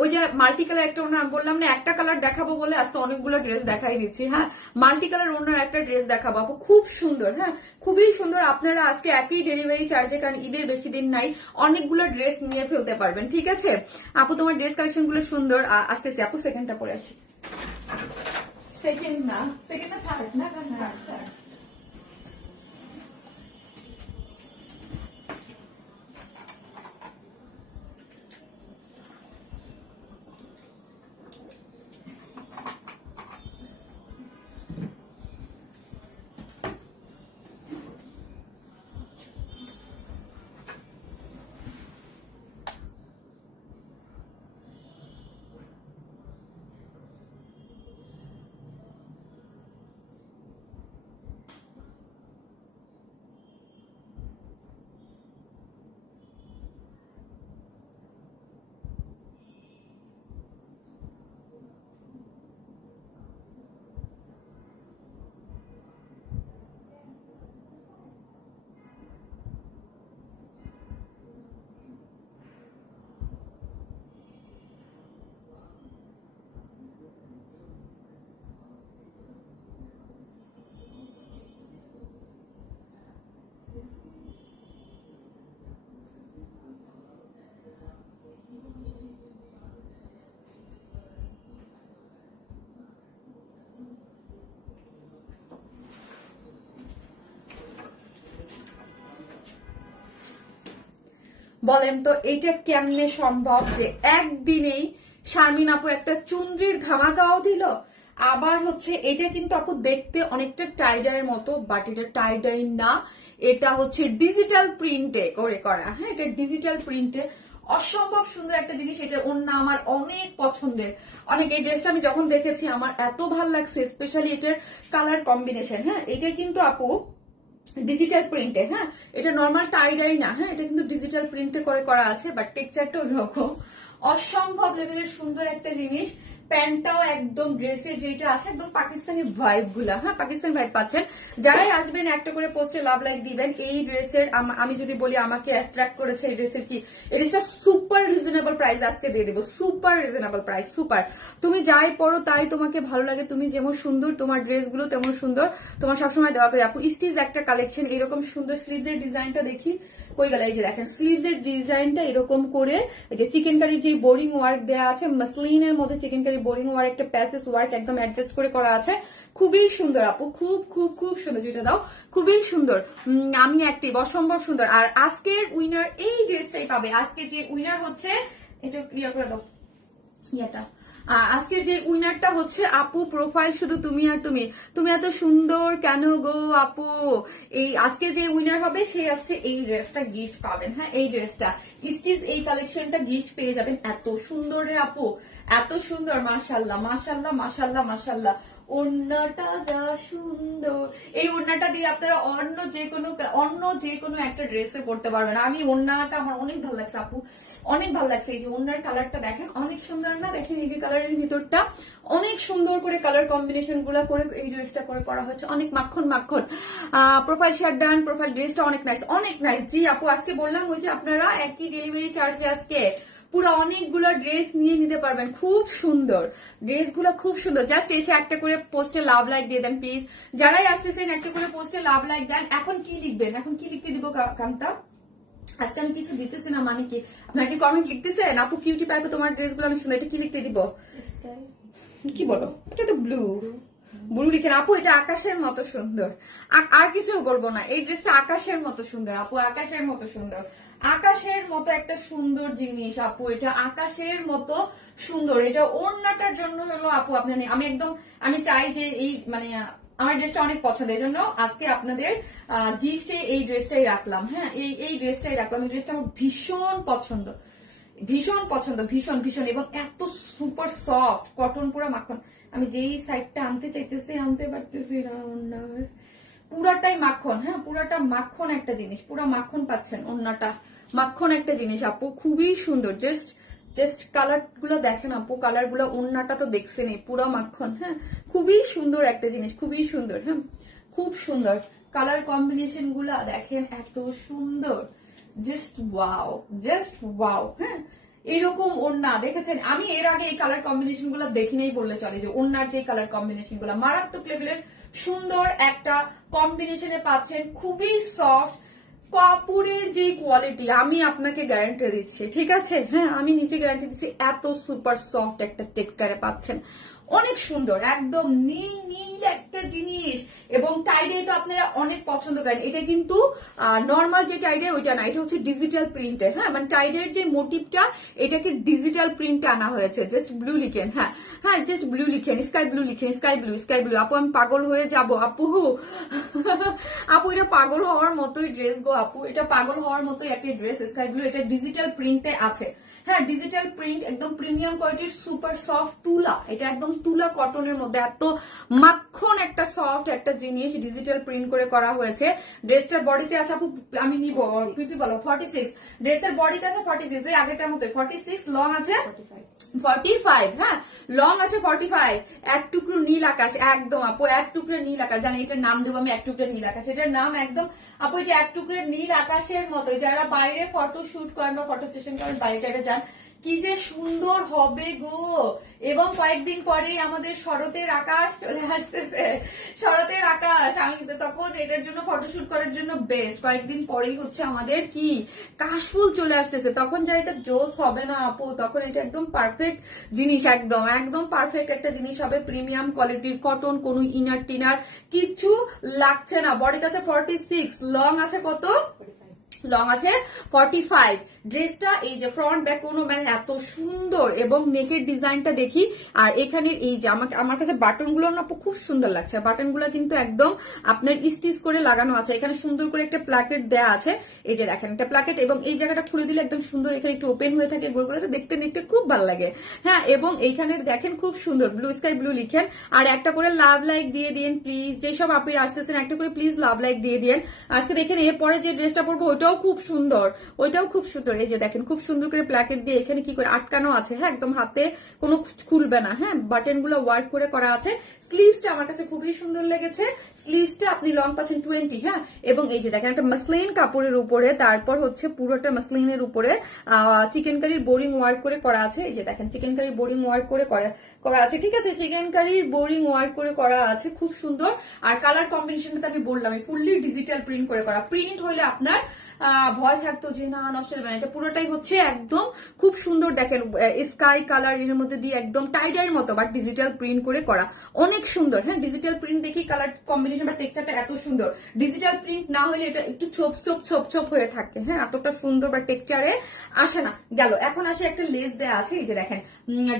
ওই যে মাল্টি কালার একটা ওনার বললাম না একটা কালার দেখাবো বলে আজকে অনেকগুলো ড্রেস দেখাই দিচ্ছি। হ্যাঁ, মাল্টি কালার ওনার একটা ড্রেস দেখাবো আপু, খুব সুন্দর। হ্যাঁ, খুবই সুন্দর। আপনারা আজকে একই ডেলিভারি চার্জে, কারণ ঈদের বেশি দিন নাই, অনেকগুলো ড্রেস নিয়ে ফেলতে পারবেন। ঠিক আছে আপু, তোমার ড্রেস কালেকশন গুলো সুন্দর। আসতেছি আপু, সেকেন্ডটা পরে আসি। সেকেন্ড না, সেকেন্ড না, থার্ড না, থার্ড। বলেন তো এইটা কেমনে সম্ভব যে একদিনেই শারমিন আপু একটা চুনরির ধামাকাও দিল। আবার হচ্ছে এটা কিন্তু আপু দেখতে অনেকটা টাইডাইয়ের মতো, বাট এটা টাইডাই না, এটা হচ্ছে ডিজিটাল প্রিন্টে করে করা। হ্যাঁ, এটা ডিজিটাল প্রিন্টে অসম্ভব সুন্দর একটা জিনিস। এটার ওড়না আমার অনেক পছন্দের, অনেক। এই ড্রেসটা আমি যখন দেখেছি আমার এত ভালো লাগছে, স্পেশালি এটার কালার কম্বিনেশন। হ্যাঁ, এটা কিন্তু আপু ডিজিটাল প্রিন্টে। হ্যাঁ, এটা নর্মাল টাইডাই না। হ্যাঁ, এটা কিন্তু ডিজিটাল প্রিন্টে করে করা আছে, বাট টেক্সচারটা ওইরকম অসম্ভব লেভেলের সুন্দর একটা জিনিস। প্যান্টটাও একদম ড্রেসে যেটা আছে একদম পাকিস্তানি ভাইব গুলা। হ্যাঁ, পাকিস্তানি ভাইব পাচ্ছেন। যারাই আসবেন একটা করে পোস্টে লাভ লাইক দিবেন। এই ড্রেসের আমি যদি বলি আমাকে অ্যাট্রাক্ট করেছে এই ড্রেসের কি, এই ড্রেসটা সুপার রিজনেবল প্রাইস আজকে দিয়ে দেবো, সুপার রিজনেবল প্রাইস, সুপার। তুমি যাই পড়ো তাই তোমাকে ভালো লাগে, তুমি যেমন সুন্দর তোমার ড্রেসগুলো তেমন সুন্দর, তোমার সবসময় দেওয়া করে। আপু স্টিচ একটা কালেকশন, এরকম সুন্দর স্লিভসের ডিজাইনটা দেখি কই গেল। এই যে দেখেন স্লিভসের ডিজাইনটা এরকম করে, এই যে চিকেন কারির যে বোরিং ওয়ার্ক দেওয়া আছে, মাসলিনের মধ্যে চিকেন কারি বোরিং ওয়ার্ক, একটা প্যাসেজ ওয়ার্ক একদম অ্যাডজাস্ট করে করা আছে। খুবই সুন্দর আপু, খুব খুব খুব সুন্দর। যেটা দাও খুবই সুন্দর, আমি অ্যাক্টিভ, অসম্ভব সুন্দর। আর আজকের উইনার এই ড্রেসটাই পাবে। আজকে যে উইনার হচ্ছে, এটা ক্লিয়ার করে দাও ইয়াটা, আজকের যে উইনারটা হচ্ছে আপু প্রোফাইল শুধু তুমি আর তুমি, তুমি এত সুন্দর কেন গো আপু। এই আজকে যে উইনার হবে সে আসছে এই ড্রেসটা গিফট পাবেন। হ্যাঁ, এই ড্রেসটা স্টিচ এই কালেকশনটা গিফট পেয়ে যাবেন। এত সুন্দর রে আপু, এত সুন্দর, মাশাল্লাহ মাশাল্লাহ মাশাল্লাহ মাশাল্লাহ। ওড়নাটা যা সুন্দর, এই ওড়নাটা দিয়ে আপনারা অন্য যে কোনো একটা ড্রেসে পড়তে পারবেন। আমি ওড়নাটা আমার অনেক ভালো লাগছে আপু, অনেক ভালো লাগছে। এই যে ওড়নার কালারটা দেখেন অনেক সুন্দর না, দেখেন এই যে কালারের ভিতরটা অনেক সুন্দর করে কালার কম্বিনেশন গুলা করে এই ড্রেসটা করে করা হচ্ছে, অনেক মাখন মাখন। প্রোফাইল শার্ট ডান, প্রোফাইল ড্রেসটা অনেক নাইস, অনেক নাইস। জি আপু, আজকে বললাম ওই যে আপনারা একই ডেলিভারি চার্জে আজকে পুরো অনেকগুলো ড্রেস নিয়ে নিতে পারবেন। খুব সুন্দর ড্রেসগুলো, খুব সুন্দর। জাস্ট এসে একটা করে পোস্টে লাভ লাইক দিয়ে দেন প্লিজ। যারাই আসতেছেন একটা করে পোস্টে লাভ লাইক দেন। এখন কি লিখবেন, এখন কি লিখতে দিব কান্তা? আজকে আমি কিছু দিতেছি না, মানে কি আপনার কি কমেন্ট লিখতেছেন? আপু কিউটি পাইবে তোমার ড্রেসগুলো অনেক সুন্দর, এটা কি লিখতে দিব? কি বলো, এটা তো ব্লু, ব্লু লিখেন আপু। এটা আকাশের মতো সুন্দর, আর কিছু বলবো না। এই ড্রেসটা আকাশের মতো সুন্দর আপু, আকাশের মতো সুন্দর, আকাশের মতো একটা সুন্দর জিনিস আপু। এটা আকাশের মতো সুন্দর। এটা ওড়নাটার জন্য হলো আপু আপনার, আমি চাই যে এই মানে আমার ড্রেসটা অনেক পছন্দ, এই জন্য আজকে আপনাদের গিফটে এই ড্রেসটাই রাখলাম। হ্যাঁ, এই ড্রেসটাই রাখলাম। এই ড্রেসটা আমার ভীষণ পছন্দ, ভীষণ পছন্দ, ভীষণ ভীষণ। এবং এত সুপার সফট কটন, পুরো মাখন। আমি যেই সাইডটা আনতে চাইতেছি আনতে পারতেছি না, ওড়নার পুরাটাই মাখন। হ্যাঁ, পুরাটা মাখন একটা জিনিস, পুরো মাখন পাচ্ছেন। ওড়নাটা মাখন একটা জিনিস আপু, খুবই সুন্দর। জাস্ট কালার গুলো দেখেন আপু, কালার গুলো, ওড়নাটা তো দেখছেনই, পুরো মাখন। হ্যাঁ, খুবই সুন্দর একটা জিনিস, খুবই সুন্দর। হ্যাঁ, খুব সুন্দর কালার কম্বিনেশন গুলা দেখেন, এত সুন্দর, জাস্ট ওয়াও, জাস্ট ওয়াও। হ্যাঁ, এরকম ওড়না দেখেছেন, আমি এর আগে এই কালার কম্বিনেশন গুলো দেখিনেই বললে চলে, যে ওড়নার যে কালার কম্বিনেশন গুলো মারাত্মক লেভেলের সুন্দর একটা কম্বিনেশনে পাচ্ছেন, খুবই সফট কাপড়ের যে কোয়ালিটি আমি আপনাকে গ্যারান্টি দিচ্ছি, ঠিক আছে, হ্যাঁ আমি নিচে গ্যারান্টি দিচ্ছি, এত সুপার সফট একটা টেক্সচারে পাচ্ছেন, অনেক সুন্দর, একদম নীল নীল একটা জিনিস। এবং টাইডে তো আপনারা অনেক পছন্দ করেন, এটা কিন্তু নর্মাল যে টাইডে ওইটা না, এটা হচ্ছে ডিজিটাল প্রিন্টে, হ্যাঁ মানে টাইডের যে মোটিভটা এটাকে ডিজিটাল প্রিন্টে আনা হয়েছে, জাস্ট ব্লু লিখেন, হ্যাঁ হ্যাঁ জাস্ট ব্লু লিখেন, স্কাই ব্লু লিখেন, স্কাই ব্লু স্কাই ব্লু। আপু আমি পাগল হয়ে যাব আপু, আপু এটা পাগল হওয়ার মতোই ড্রেস গো আপু, এটা পাগল হওয়ার মতোই একটা ড্রেস, স্কাই ব্লু, এটা ডিজিটাল প্রিন্টে আছে, হ্যাঁ ডিজিটাল প্রিন্ট, একদম প্রিমিয়াম কোয়ালিটির সুপার সফট তুলা, এটা একদম তুলা কটনের মধ্যে এত মাখন একটা সফট একটা জিনিস ডিজিটাল প্রিন্ট করে করা হয়েছে। ড্রেসটার বডিতে আছে আপু, আমি নিব পিপি বলো 46, ড্রেসের বডিতে আছে 46, এই আগেরটার মতো 46, লং আছে 45, হ্যাঁ লং আছে 45, এক টুকরো নীল আকাশ, একদম আপু এক টুকরো নীল আকাশ, জানি এটার নাম দেবো আমি এক টুকরো নীল আকাশ, এটার নাম একদম আপু যে এক টুকরো নীল আকাশের মতো, যারা বাইরে ফটো শুট করেন বা ফটো সেশন করেন বাইরে যান, কি যে সুন্দর হবে গো। এবং কয়েকদিন পরেই আমাদের শরতের আকাশ চলে আসতেছে, শরতের আকাশ, আমি তখন এটার জন্য ফটোশুট করার জন্য বেস্ট, কয়েকদিন পরেই হচ্ছে আমাদের কি কাশফুল চলে আসতেছে, তখন যা এটা জোস হবে না আপু, তখন এটা একদম পারফেক্ট জিনিস, একদম একদম পারফেক্ট একটা জিনিস হবে, প্রিমিয়াম কোয়ালিটির কটন, কোনো ইনার টিনার কিচ্ছু লাগছে না। বডিতে আছে 46, লং আছে কত, লং আছে 45, ড্রেসটা এই যে ফ্রন্ট ব্যাক কোনো মানে এত সুন্দর, এবং নেকের ডিজাইনটা দেখি, আর এখানে এই যে আমাকে আমার কাছে বাটন গুলো না খুব সুন্দর লাগছে, বাটন গুলো কিন্তু একদম আপনার স্টিচ করে লাগানো আছে, এখানে সুন্দর করে একটা প্ল্যাকেট দেয়া আছে, এই যে দেখেন একটা প্ল্যাকেট, এবং এই জায়গাটা খুলে দিলে একদম সুন্দর, এখানে একটু ওপেন হয়ে থাকে, গোলগুলোটা দেখতে দেখতে খুব ভালো লাগে, হ্যাঁ এবং এইখানে দেখেন খুব সুন্দর ব্লু স্কাই ব্লু লিখেন, আর একটা করে লাভ লাইক দিয়ে দিন প্লিজ, যেসব আপনারা আসতেছেন একটা করে প্লিজ লাভ লাইক দিয়ে দিন। আজকে দেখেন এরপরে যে ড্রেসটা পরবো ওইটাও খুব সুন্দর, ওইটাও খুব সুন্দর, এই যে দেখেন খুব সুন্দর করে প্ল্যাকেট দিয়ে এখানে কি করে আটকানো আছে, হ্যাঁ একদম হাতে কোনো খুলবে না, হ্যাঁ বাটন গুলো ওয়ার্ক করে করা আছে। স্লিভসটা আমার কাছে খুবই সুন্দর লেগেছে, স্লিভসটা আপনি লং পাচ্ছেন 20, হ্যাঁ এবং এই যে দেখেন একটা মাসলিন কাপড়ের উপরে, তারপর হচ্ছে পুরোটা মাসলিনের উপরে চিকেন কারির বোরিং ওয়ার্ক করে করা আছে, এই যে দেখেন চিকেন কারির বোরিং ওয়ার্ক করে করা আছে, ঠিক আছে চিকেন কারির বোরিং ওয়ার্ক করে করা আছে, খুব সুন্দর। আর কালার কম্বিনেশনটা আমি বললাম ফুললি ডিজিটাল প্রিন্ট করে করা, প্রিন্ট হইলে আপনার ভয় থাকতো যে না নষ্ট হবে না, এটা পুরোটাই হচ্ছে একদম খুব সুন্দর, দেখেন স্কাই কালার এর মধ্যে দিয়ে একদম টাইডার মতো বাট ডিজিটাল প্রিন্ট করে করা, অনেক সুন্দর, হ্যাঁ ডিজিটাল প্রিন্ট দেখি কালার কম্বিনেশন বা টেক্সচারটা এত সুন্দর, ডিজিটাল প্রিন্ট না হলে এটা একটু ছোপ হয়ে থাকে, হ্যাঁ এতটা সুন্দর বা টেক্সচারে আসে না। গেল, এখন আসে একটা লেস দেয়া আছে, এই যে দেখেন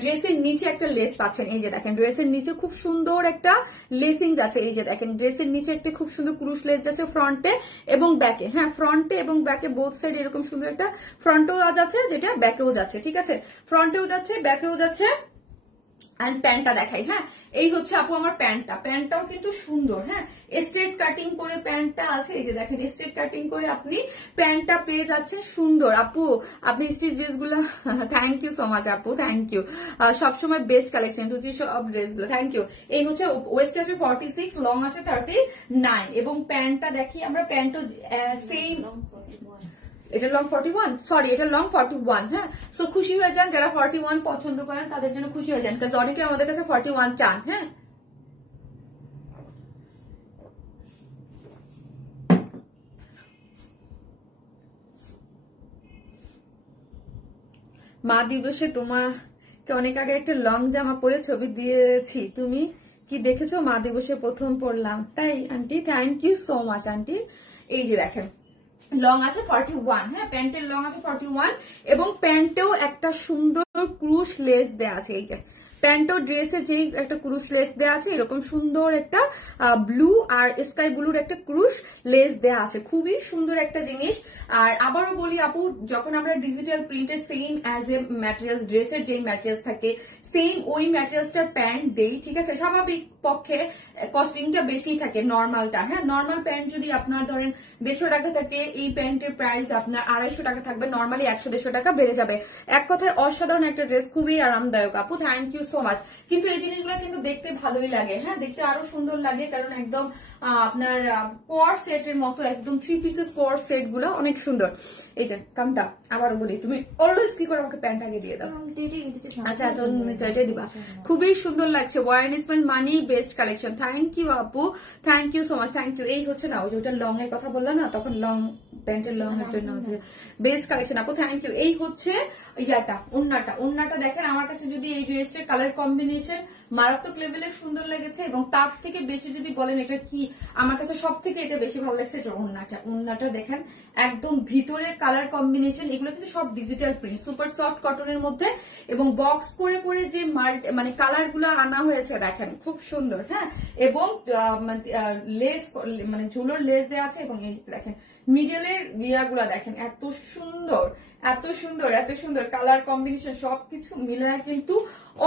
ড্রেসের নিচে একটা লেস পাচ্ছেন, এই যে দেখেন ড্রেসের নিচে খুব সুন্দর একটা লেসিং যাচ্ছে, এই যে দেখেন ড্রেসের নিচে একটা খুব সুন্দর ক্রুশ লেস যাচ্ছে ফ্রন্টে এবং ব্যাকে, হ্যাঁ ফ্রন্টে এবং ব্যাকে বোথ সাইড এরকম সুন্দর একটা ফ্রন্টেও যাচ্ছে, যেটা ব্যাকেও যাচ্ছে, ঠিক আছে ফ্রন্টেও যাচ্ছে ব্যাকেও যাচ্ছে। আর প্যান্টটা দেখাই, হ্যাঁ এই হচ্ছে আপু আমার প্যান্টটাও কিন্তু সুন্দর, হ্যাঁ স্ট্রেট কাটিং করে প্যান্টটা আছে, এই যে দেখেন স্ট্রেট কাটিং করে আপনি প্যান্টটা পেয়ে যাচ্ছেন সুন্দর। আপু আপনি স্টিচ ড্রেস গুলো থ্যাংক ইউ সো মাচ আপু, থ্যাংক ইউ, সবসময় বেস্ট কালেকশন রুচি সব ড্রেস গুলো, থ্যাংক ইউ। এই হচ্ছে ওয়েস্ট আছে 46, লং আছে 39, এবং প্যান্টটা দেখি আমরা, প্যান্টও সেম, এটা লং 41, সরি এটা লং 41, হ্যাঁ সো খুশি হয়ে যান যারা 41 পছন্দ করেন, তাদের জন্য খুশি হয়ে যান, কারণ অনেকে আমাদের কাছে 41 চান, হ্যাঁ মা দিবসে তোমাকে অনেক আগে একটা লং জামা পরে ছবি দিয়েছি, তুমি কি দেখেছো? মা দিবসে প্রথম পড়লাম, তাই aunty thank you so much aunty. এই যে দেখেন লং আছে 41, হ্যাঁ প্যান্টের লং আছে 41, এবং প্যান্টেও একটা সুন্দর ক্রুশ লেস দেয়া আছে, এই যে প্যান্ট ও ড্রেসে যেই একটা ক্রুশ লেস দেওয়া আছে, এরকম সুন্দর একটা ব্লু আর স্কাই ব্লুর একটা ক্রুশ লেস দেওয়া আছে, খুবই সুন্দর একটা জিনিস। আর আবারও বলি আপু, যখন আমরা ডিজিটাল প্রিন্টের সেম অ্যাজ এ ম্যাটেরিয়ালস, ড্রেসের যেই ম্যাটেরিয়ালস থাকে সেম ওই ম্যাটেরিয়ালসটার প্যান্ট দেই, ঠিক আছে স্বাভাবিক পক্ষে কস্টিংটা বেশি থাকে নর্মালটা। হ্যাঁ, নর্মাল প্যান্ট যদি আপনার ধরেন 150 টাকা থাকে, এই প্যান্টের প্রাইস আপনার 250 টাকা থাকবে, নর্মালি 100-150 টাকা বেড়ে যাবে। এক কথায় অসাধারণ একটা ড্রেস, খুবই আরামদায়ক আপু, থ্যাংক ইউ সো মাচ। কিন্তু এই জিনিসগুলো কিন্তু দেখতে ভালোই লাগে, হ্যাঁ দেখতে আরো সুন্দর লাগে, কারণ একদম আপনার কোয়ার সেটের মতো একদম 3 পিসেস কোয়ার সেট গুলো অনেক সুন্দর। এই যে কামটা আবার বলি, তুমি অলওয়েজ কি করে আমাকে প্যান্ট আগে দিয়ে দাও। আচ্ছা সেটাই দিবা, খুবই সুন্দর লাগছে। ওয়ারেন ইসমাইল মানি বেস্ট কালেকশন, থ্যাংক ইউ আপু, thank you so much, thank you. এই হচ্ছে না ওই যে ওটা লং এর কথা বললাম না, তখন লং প্যান্টের লং এর জন্য বেস্ট কালেকশন আপু, থ্যাংক ইউ। এই হচ্ছে ইয়াটা ওন্নাটা দেখেন, আমার কাছে যদি এই ড্রেসটার কালার কম্বিনেশন মারাত্মক লেভেলের সুন্দর লেগেছে, এবং তার থেকে বেশি যদি বলেন এটা কি আমার কাছে সব থেকে এটা বেশি ভালো লাগছে, এটা ওন্নাটা দেখেন, একদম ভিতরের কালার কম্বিনেশন, এগুলো কিন্তু সব ডিজিটাল প্রিন্ট, সুপার সফট কটনের মধ্যে, এবং বক্স করে করে যে মানে কালার গুলো আনা হয়েছে দেখেন খুব সুন্দর। হ্যাঁ, এবং লেস মানে ঝুলোর লেস দেওয়া আছে, এবং এই দেখেন মিডলের ইয়াগুলা দেখেন এত সুন্দর, এত সুন্দর, এত সুন্দর কালার কম্বিনেশন, সবকিছু মিলায় কিন্তু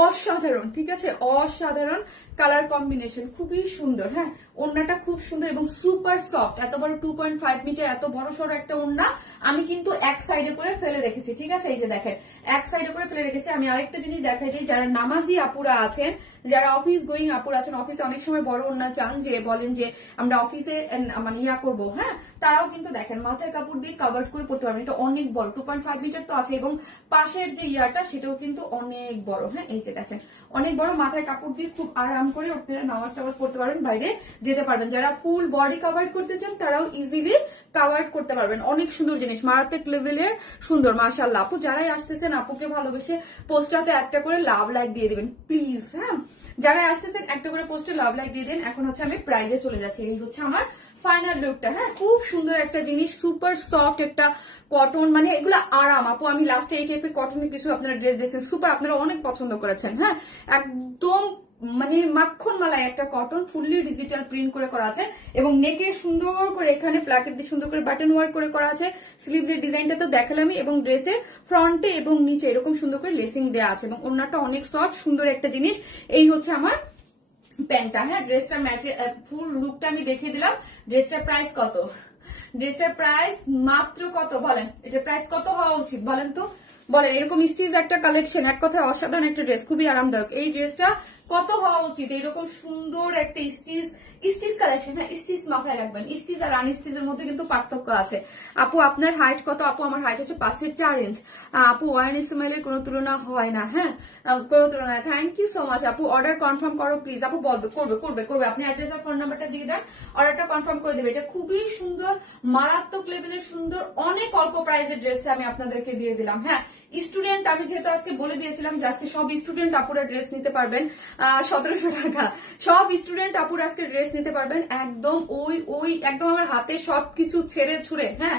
অসাধারণ। ঠিক আছে, অসাধারণ কালার কম্বিনেশন, খুবই সুন্দর। হ্যাঁ, ওড়নাটা খুব সুন্দর এবং সুপার সফট, এত বড় 2.5 মিটার এত বড় সড়ো একটা ওড়না আমি কিন্তু এক সাইডে করে ফেলে রেখেছি। ঠিক আছে, এই যে দেখেন এক সাইডে করে ফেলে রেখেছি। আমি আরেকটা জিনিস দেখাই যে যারা নামাজি আপুরা আছেন, যারা অফিস গোয়িং আপুরা আছেন, অফিসে অনেক সময় বড় ওড়না চান, যে বলেন যে আমরা অফিসে মানে ইয়া করবো, হ্যাঁ তারাও কিন্তু দেখেন মাথায় কাপড় দিয়ে কভার করে পড়তে পারবেন। এটা অনেক বড় 2.5 মিটার তো আছে, এবং পাশের যে ইয়াটা সেটাও কিন্তু অনেক বড়। হ্যাঁ, এই যে দেখেন অনেক বড়, মাথায় কাপড় দিয়ে খুব আরাম করে আপনারা নামাজ টামাজ পড়তে পারবেন, বাইরে যেতে পারবেন। যারা ফুল বডি কভার করতে চান তারাও ইজিলি কভার করতে পারবেন। অনেক সুন্দর জিনিস, মারাত্মক লেভেলের সুন্দর, মাশাআল্লাহ। আপু যারাই আসতেছেন আপুকে ভালোবেসে পোস্টারতে একটা করে লাভ লাইক দিয়ে দিবেন প্লিজ। হ্যাঁ, যারা আসতেছেন একটা করে পোস্টে লাভ লাইক দিয়ে দেন। এখন হচ্ছে আমি প্রাইজে চলে যাচ্ছি, এই হচ্ছে আমার ফাইনাল লুকটা। হ্যাঁ, খুব সুন্দর একটা জিনিস, সুপার সফট একটা কটন, মানে এগুলো আরাম আপু। আমি লাস্টে এই টাইপের কটনের কিছু আপনারা ড্রেস দেখছেন, সুপার, আপনারা অনেক পছন্দ করেছেন। হ্যাঁ, একদম মানে মাখন মালাই একটা কটন, ফুললি ডিজিটাল প্রিন্ট করে করা আছে, এবং নেকে সুন্দর করে এখানে প্লাকেট দিয়ে সুন্দর করে বাটন ওয়ার্ক করে করা আছে। স্লিভসের ডিজাইনটা তো দেখালামই, এবং ড্রেসের ফ্রন্টে এবং নিচে এরকম সুন্দর করে লেসিং দেওয়া আছে, এবং ওড়নাটা অনেক সফট সুন্দর একটা জিনিস। এই হচ্ছে আমার প্যান্টটা। হ্যাঁ, ড্রেসটার ফুল লুকটা আমি দেখিয়ে দিলাম। ড্রেসটার প্রাইস কত? ড্রেসটার প্রাইস মাত্র কত বলেন? এটার প্রাইস কত হওয়া উচিত বলেন তো, বলেন। এরকম স্টিচ একটা কালেকশন, এক কথায় অসাধারণ একটা ড্রেস, খুবই আরামদায়ক। এই ড্রেসটা কত হওয়া উচিত? এরকম সুন্দর একটা স্টিচ কালেকশন। হ্যাঁ, স্টিচ মাথায় রাখবেন, স্টিচ আর আনস্টিচের মধ্যে কিন্তু পার্থক্য আছে। আপু আপনার হাইট কত? আপু আমার হাইট হচ্ছে 5 ফিট 4 ইঞ্চ। আপু ওয়ারেন ইসমাইলের কোনো তুলনা হয় না। হ্যাঁ, কোনো তুলনা। থ্যাংক ইউ সো মাচ আপু। অর্ডার কনফার্ম করো প্লিজ। আপু বলবে, করবে। আপনি অ্যাড্রেস আর ফোন নাম্বারটা দিয়ে দেন, অর্ডারটা কনফার্ম করে দেবে। এটা খুবই সুন্দর, মারাত্মক লেভেলের সুন্দর, অনেক অল্প প্রাইসের ড্রেসটা আমি আপনাদেরকে দিয়ে দিলাম। হ্যাঁ, স্টুডেন্ট আমি যেহেতু আজকে বলে দিয়েছিলাম যে আজকে সব স্টুডেন্ট আপুরা ড্রেস নিতে পারবেন 1700 টাকা, সব স্টুডেন্ট আপুরা আজকে ড্রেস নিতে পারবেন একদম ওই একদম আমার হাতে সবকিছু ছেড়ে ছুড়ে। হ্যাঁ,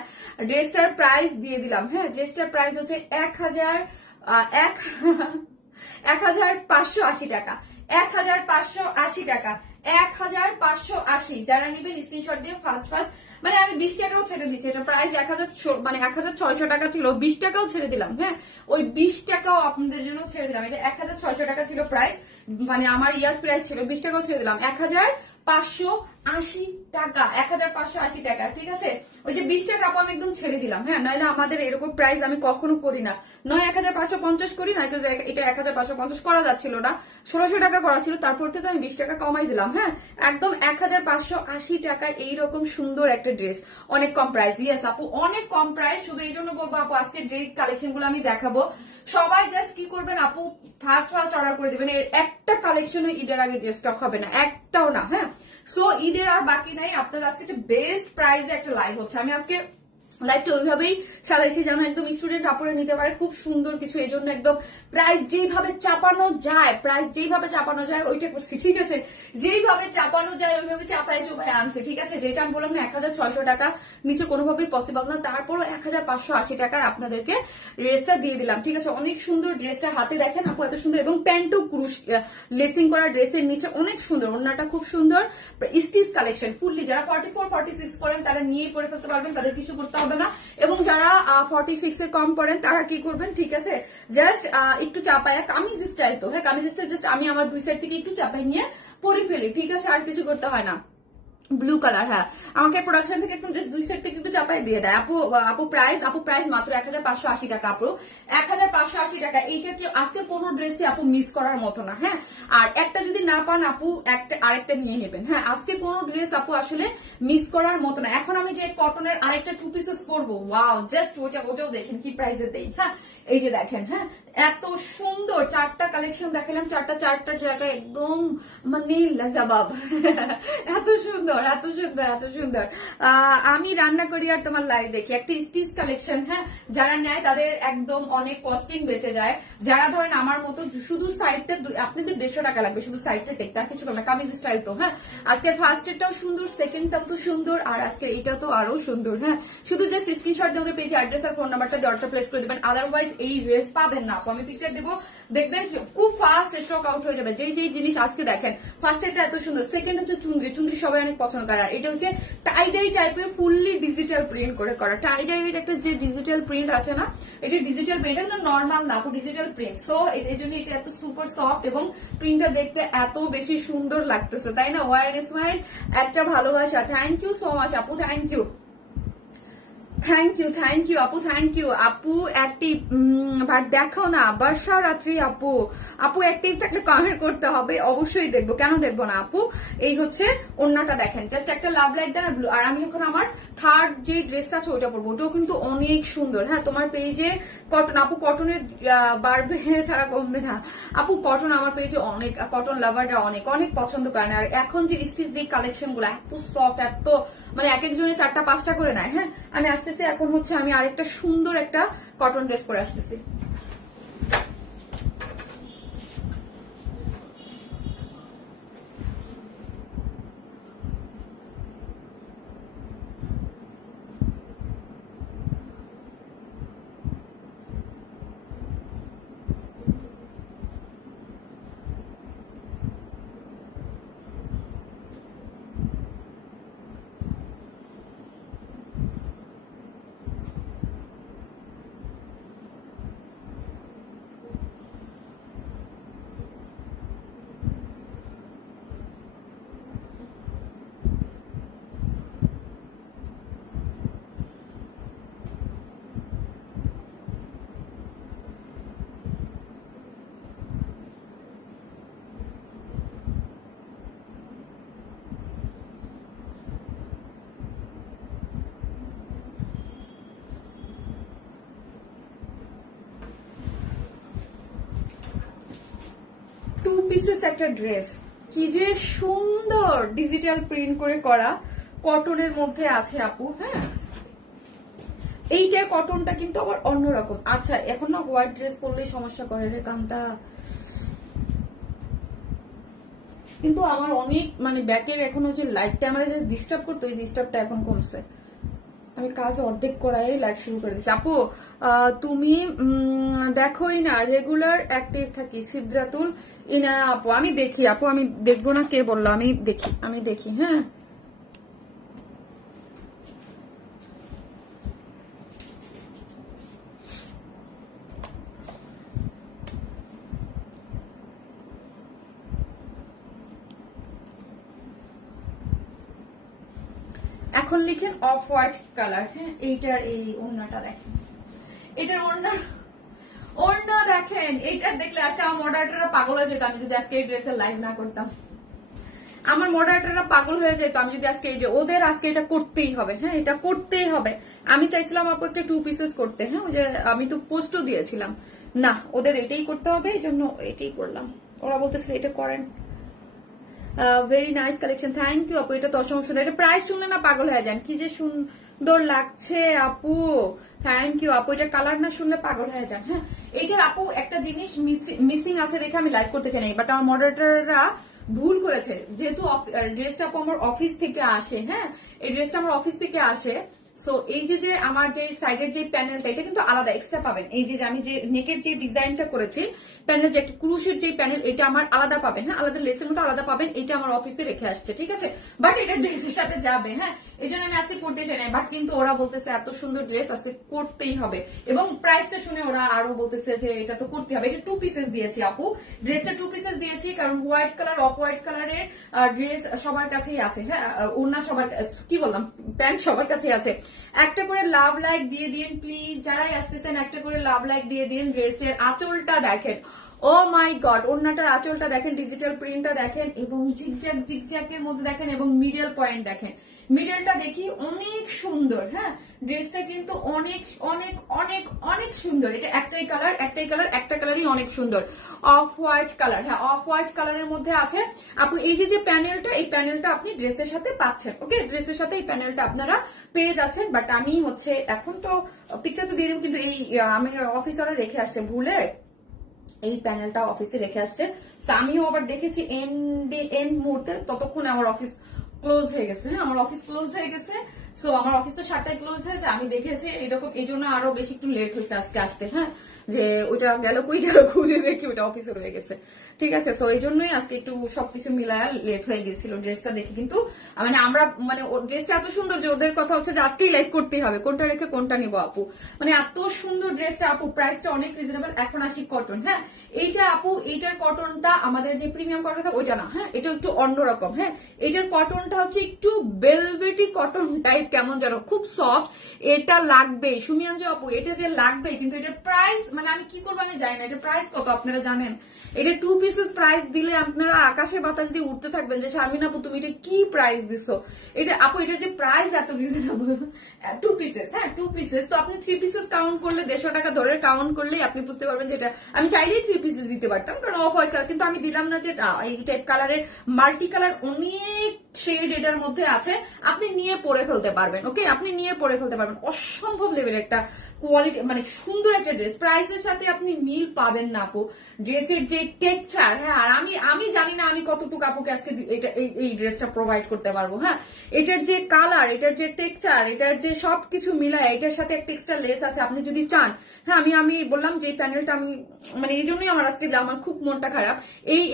ড্রেসটার প্রাইস দিয়ে দিলাম। হ্যাঁ, ড্রেসটার প্রাইস হচ্ছে 1580 টাকা, 1580 টাকা, 1580। যারা নিবেন স্ক্রিনশট দিয়ে ফার্স্ট মানে আমি 20 টাকাও ছেড়ে দিচ্ছি। এটা প্রাইস 1600 টাকা ছিল, 20 টাকাও ছেড়ে দিলাম। হ্যাঁ, ওই 20 টাকাও আপনাদের জন্য ছেড়ে দিলাম। এটা 1600 টাকা ছিল প্রাইস, মানে আমার ইয়াস প্রাইস ছিল, 20 টাকাও ছেড়ে দিলাম। 1580 টাকা, 1580 টাকা। ঠিক আছে, ওই যে 20 টাকা আমি একদম ছেড়ে দিলাম। হ্যাঁ, নাহলে আমাদের এরকম প্রাইস আমি কখনো করি না, নয় 1550 করি না, এটা 1550 করা যাচ্ছিল না, 1600 টাকা করা ছিল, তারপর থেকে আমি 20 টাকা কমাই দিলাম। হ্যাঁ, একদম 1580 টাকা এইরকম সুন্দর একটা ড্রেস, অনেক কম প্রাইস। ইয়েস আপু, অনেক কম প্রাইস। শুধু এই জন্য বলবো আপু আজকে যে কালেকশন গুলো আমি দেখাবো, সবাই জাস্ট কি করবেন আপু, ফার্স্ট অর্ডার করে দিবেন। এর একটা কালেকশন ঈদের আগে স্টক হবে না, একটাও না। হ্যাঁ, সো ঈদের আর বাকি নাই। আপনার আজকে একটা বেস্ট প্রাইসে একটা লাইভ হচ্ছে, আমি আজকে লাইভটা ওইভাবেই চালাইছি যেন একদম স্টুডেন্ট আপুরে নিতে পারে, খুব সুন্দর কিছু। এই জন্য একদম প্রাইস যেইভাবে চাপানো যায় ওইটা করছি। ঠিক আছে, যেইভাবে চাপানো যায় ওইভাবে চাপায় চোপায় আনছে। ঠিক আছে, যেটা আমি বললাম না 1600 টাকা নিচে কোনোভাবেই পসিবল না, তারপরও 1580 টাকায় আপনাদেরকে ড্রেসটা দিয়ে দিলাম। ঠিক আছে, অনেক সুন্দর ড্রেসটা হাতে দেখেন আপু, এত সুন্দর, এবং প্যান্টও ক্রুশ লেসিং করা, ড্রেসের নিচে অনেক সুন্দর, ওড়নাটা খুব সুন্দর, স্টিচ কালেকশন ফুললি। যারা 44-46 করেন তারা নিয়ে পরে ফেলতে পারবেন, তাদের কিছু করতে হবে হবে না। এবং যারা 46 এর কম পড়েন তারা কি করবেন, ঠিক আছে, জাস্ট একটু চাপায়া কামিজ স্টাইল, তো হ্যাঁ কামিজ স্টাইল জাস্ট আমি আমার দুই সাইড থেকে একটু চাপাই নিয়ে পরে ফেলি, ঠিক আছে, আর কিছু করতে হয় না। ব্লু কালার, হ্যাঁ আমাকে প্রোডাকশন থেকে একদম জাস্ট দুই সেট থেকে একটু চাপাই দিয়ে দেয়। আপু প্রাইস মাত্র 1580 টাকা। আপু 1580 টাকা। এইটা কি আজকে কোনো ড্রেসে আপু মিস করার মতো না, হ্যাঁ। আর একটা যদি না পান আপু আরেকটা নিয়ে নেবেন, হ্যাঁ। আজকে কোনো ড্রেস আপু আসলে মিস করার মতো না। এখন আমি যে কটনের আরেকটা 2 পিসেস পরবো, ওয়াও, জাস্ট ওটাও দেখেন কি প্রাইসে দেই, হ্যাঁ। এই যে দেখেন, হ্যাঁ এত সুন্দর 4টা কালেকশন দেখালাম, চারটার জায়গায় একদম মানে লাজবাব এত সুন্দর এত সুন্দর এত সুন্দর। আমি রান্না করি আর তোমার লাইভ দেখি, একটা স্টিচ কালেকশন, হ্যাঁ। যারা নেয় তাদের একদম অনেক কস্টিং বেঁচে যায়। যারা ধরেন আমার মতো শুধু সাইডটা আপনাদের 150 টাকা লাগবে, শুধু সাইডটা টেকতে, আর কিছু না। কামিজ স্টাইল তো, হ্যাঁ আজকের ফার্স্টেরটাও সুন্দর, সেকেন্ডটাও তো সুন্দর, আর আজকের এটা তো আরো সুন্দর, হ্যাঁ। শুধু জাস্ট স্ক্রিনশট দিয়ে ওদের পেজে অ্যাড্রেস আর ফোন নাম্বারটা অর্ডার প্লেস করে দেবেন, আদারওয়াইজ এই ড্রেস পাবেন না। আমি পিকচার দেবো, দেখবেন খুব ফাস্ট স্টক আউট হয়ে যাবে। যেই জিনিস আজকে দেখেন, ফার্স্ট এটা এত সুন্দর, সেকেন্ড হচ্ছে চুন্দ্রি সবাই অনেক পছন্দ করে। আর এটা হচ্ছে টাইডাই টাইপের ফুললি ডিজিটাল প্রিন্ট করে করা। টাইডাইয়ের একটা যে ডিজিটাল প্রিন্ট আছে না, এটা ডিজিটাল প্রিন্ট, এটা নর্মাল না, ডিজিটাল প্রিন্ট। সো এই জন্য এটা এত সুপার সফট এবং প্রিন্টটা দেখতে এত বেশি সুন্দর লাগতেছে, তাই না? ওয়ার স্মাইল, একটা ভালোবাসা। থ্যাংক ইউ সো মাচ আপু, থ্যাংক ইউ আপু, থ্যাংক ইউ আপু। অ্যাক্টিভ বাট দেখো না বর্ষা রাত্রি আপু অ্যাক্টিভ থাকলে কমেন্ট করতে হবে, অবশ্যই দেখবো, কেন দেখবো না আপু। এই হচ্ছে ওড়নাটা দেখেন, জাস্ট একটা লাভ লাইক দেন আর ব্লু। আর আমি এখন আমার থার্ড যে ড্রেসটা আছে ওটা পরবো, ওটাও কিন্তু অনেক সুন্দর, হ্যাঁ। তোমার পেজে কটন আপু, কটনের বাড়বে ছাড়া কমবে না আপু। কটন আমার পেজে অনেক, কটন লাভাররা অনেক অনেক পছন্দ করেন। আর এখন যে স্টিচ যে কালেকশন গুলো এত সফট, এত মানে এক একজনে 4টা 5টা করে নেয়, হ্যাঁ। আমি আসতেছি এখন হচ্ছে আমি আরেকটা সুন্দর একটা কটন ড্রেস পরে আসতেছি। টু পিসেস একটা ড্রেস, কি যে সুন্দর ডিজিটাল প্রিন্ট করে করা, কটনের মধ্যে আছে আপু, হ্যাঁ। এইটা কটনটা কিন্তু আবার অন্যরকম। আচ্ছা এখন না হোয়াইট ড্রেস পরলেই সমস্যা করে রে কান্তা, কিন্তু আমার অনেক মানে ব্যাকের এখনো যে লাইটটা আমার যে ডিস্টার্ব করতো, এই ডিস্টার্বটা এখন কমছে। আমি কাজ অর্ধেক করাই লাইভ শুরু করে দিচ্ছি। আপু তুমি দেখোই না, রেগুলার অ্যাক্টিভ থাকি, সিদ্ধাতুল ইনা আপু। আমি দেখি আপু, আমি দেখবো না কে বললো, আমি দেখি, হ্যাঁ। এখন লিখেন অফ হোয়াইট কালার, হ্যাঁ। এইটার এই ওড়নাটা দেখেন, এটার ওড়না দেখেন, এইটার দেখলে আজকে আমার মডারেটররা পাগল হয়ে যেত আমি যদি আজকে এই ড্রেসের লাইভ না করতাম। আমার মডারেটররা পাগল হয়ে যেত আমি যদি আজকে ওদের আজকে এটা করতেই হবে, হ্যাঁ এটা করতেই হবে। আমি চাইছিলাম আপু একটা 2 পিসেস করতে, হ্যাঁ ওই যে আমি তো পোস্টও দিয়েছিলাম, না ওদের এটাই করতে হবে, এই জন্য এটাই করলাম। ওরা বলতেছে এটা করেন। Very nice collection, thank you আপু। এটা তো অসম্ভব সুন্দর, এটা প্রাইস শুনলে না পাগল হয়ে যান, কি যে সুন্দর লাগছে আপু, থ্যাংক ইউ আপু। এটা কালার না শুনলে পাগল হয়ে যান, হ্যাঁ। এইটার আপু একটা জিনিস মিসিং আছে দেখে আমি লাইভ করতে চাই না, বাট আমার মডারেটররা ভুল করেছে, যেহেতু ড্রেসটা আপু আমার অফিস থেকে আসে, হ্যাঁ এই ড্রেসটা আমার অফিস থেকে আসে, সো এই যে আমার যে সাইডের যে প্যানেলটা এটা কিন্তু আলাদা এক্সট্রা পাবেন। এই যে আমি যে নেকের যে ডিজাইনটা করেছি প্যানেল যে একটা ক্রুশের যে প্যানেল এটা আমার আলাদা পাবেন, হ্যাঁ আলাদা লেসের মতো আলাদা পাবেন। এটা আমার অফিসে রেখে আসছে, ঠিক আছে, বাট এটা ড্রেসের সাথে যাবে, হ্যাঁ এই জন্য আমি আজকে করতে চাই না, বাট কিন্তু ওরা বলতেছে এত সুন্দর ড্রেস আজকে করতেই হবে, এবং প্রাইসটা শুনে ওরা আরো বলতেছে যে এটা তো করতে হবে। এটা 2 পিসেস দিয়েছি আপু, ড্রেসটা 2 পিসেস দিয়েছি, কারণ হোয়াইট কালার অফ হোয়াইট কালারের ড্রেস সবার কাছেই আছে, হ্যাঁ ওড়না সবার, কি বললাম, প্যান্ট সবার কাছেই আছে। একটা করে লাভ লাইক দিয়ে দিন প্লিজ, যারাই আসতেছেন একটা করে লাভ লাইক দিয়ে দিন। ড্রেসের আঁচলটা দেখেন, ও মাই গড, ওড়নাটার আঁচলটা দেখেন, ডিজিটাল প্রিন্টটা দেখেন, এবং জিগজ্যাগ জিগজ্যাগের মধ্যে দেখেন, এবং মিডল পয়েন্ট দেখেন, মিডলটা দেখি অনেক সুন্দর, হ্যাঁ ড্রেসটা কিন্তু অনেক অনেক অনেক অনেক সুন্দর। এটা একটাই কালার, একটা কালারই অনেক সুন্দর, অফ হোয়াইট কালার, হ্যাঁ অফ হোয়াইট কালারের মধ্যে আছে আপু। এই যে প্যানেলটা, এই প্যানেলটা আপনি ড্রেসের সাথে পাচ্ছেন, ওকে ড্রেসের সাথে এই প্যানেলটা আপনারা পেয়ে যাচ্ছেন। বাট আমি হচ্ছে এখন তো পিকচার তো দিয়ে দেবো, কিন্তু এই আমি অফিসারে রেখে আসছে ভুলে, এই প্যানেলটা অফিসে রেখে আসছে। আমিও আবার দেখেছি এন্ড মুহূর্তে, ততক্ষণে আমার অফিস ক্লোজ হয়ে গেছে, হ্যাঁ আমার অফিস ক্লোজ হয়ে গেছে। সো আমার অফিস তো 7টায় ক্লোজ হয়েছে, আমি দেখেছি এরকম, এই জন্য আরো বেশি একটু লেট হয়েছে আজকে আসতে, হ্যাঁ যে ওইটা গেল কই গেল খুঁজে দেখি ওইটা অফিসে রয়ে গেছে, ঠিক আছে। সো এই জন্যই আজকে একটু সবকিছু মিলায় লেট হয়ে গেছিল। ড্রেসটা দেখে কিন্তু মানে আমরা মানে ড্রেসটা এত সুন্দর যে ওদের কথা হচ্ছে যে আজকেই লাইক করতেই হবে, কোনটা রেখে কোনটা নিবো আপু, মানে এত সুন্দর ড্রেসটা আপু, প্রাইসটা অনেক রিজনেবল। এখন আসি কটন, হ্যাঁ এইটা আপু, এইটার কটনটা আমাদের যে প্রিমিয়াম কটন ওইটা না, হ্যাঁ এটা একটু অন্যরকম, হ্যাঁ এটার কটনটা হচ্ছে একটু বেলভেটি কটন টাইপ, কেমন যেন খুব সফট। এটা লাগবে সুমিয়াঞ্জু আপু, এটা যে লাগবে, কিন্তু এটার প্রাইস মানে আমি কি করবো আমি জানি না, এটা প্রাইস কত আপনারা জানেন? এটা 2 পিসেস প্রাইস দিলে আপনারা আকাশে বাতাস দিয়ে উঠতে থাকবেন যে শারমিন আপু তুমি এটা কি প্রাইস দিছো। এটা আপু এটার যে প্রাইস এত রিজনেবল, 2 পিসেস, হ্যাঁ 2 পিসেস, তো আপনি 3 পিসেস কাউন্ট করলে 150 টাকা ধরে কাউন্ট করলেই আপনি বুঝতে পারবেন যে এটা আমি চাইলেই 3 পিসেস দিতে পারতাম, কারণ অফ হোয়াইট কালার, কিন্তু আমি দিলাম না। যে এই টাইপ কালারের মাল্টি কালার অনেক শেড এটার মধ্যে আছে, আপনি নিয়ে পরে ফেলতে পারবেন, ওকে আপনি নিয়ে পরে ফেলতে পারবেন। অসম্ভব লেভেল একটা কোয়ালিটি, মানে সুন্দর একটা ড্রেস, প্রাইসের সাথে আপনি মিল পাবেন না আপু। ড্রেসের যে টেক্সচার, হ্যাঁ আর আমি জানি না আমি কতটুকু আপুকে আজকে এটা এই ড্রেসটা প্রোভাইড করতে পারবো, হ্যাঁ এটার যে কালার, এটার যে টেক্সচার, এটার যে সবকিছু মিলায়, এটার সাথে একটা এক্সট্রা লেস আছে আপনি যদি চান, হ্যাঁ আমি বললাম যে এই প্যানেলটা আমি মানে এই জন্যই আমার আজকে আমার খুব মনটা খারাপ।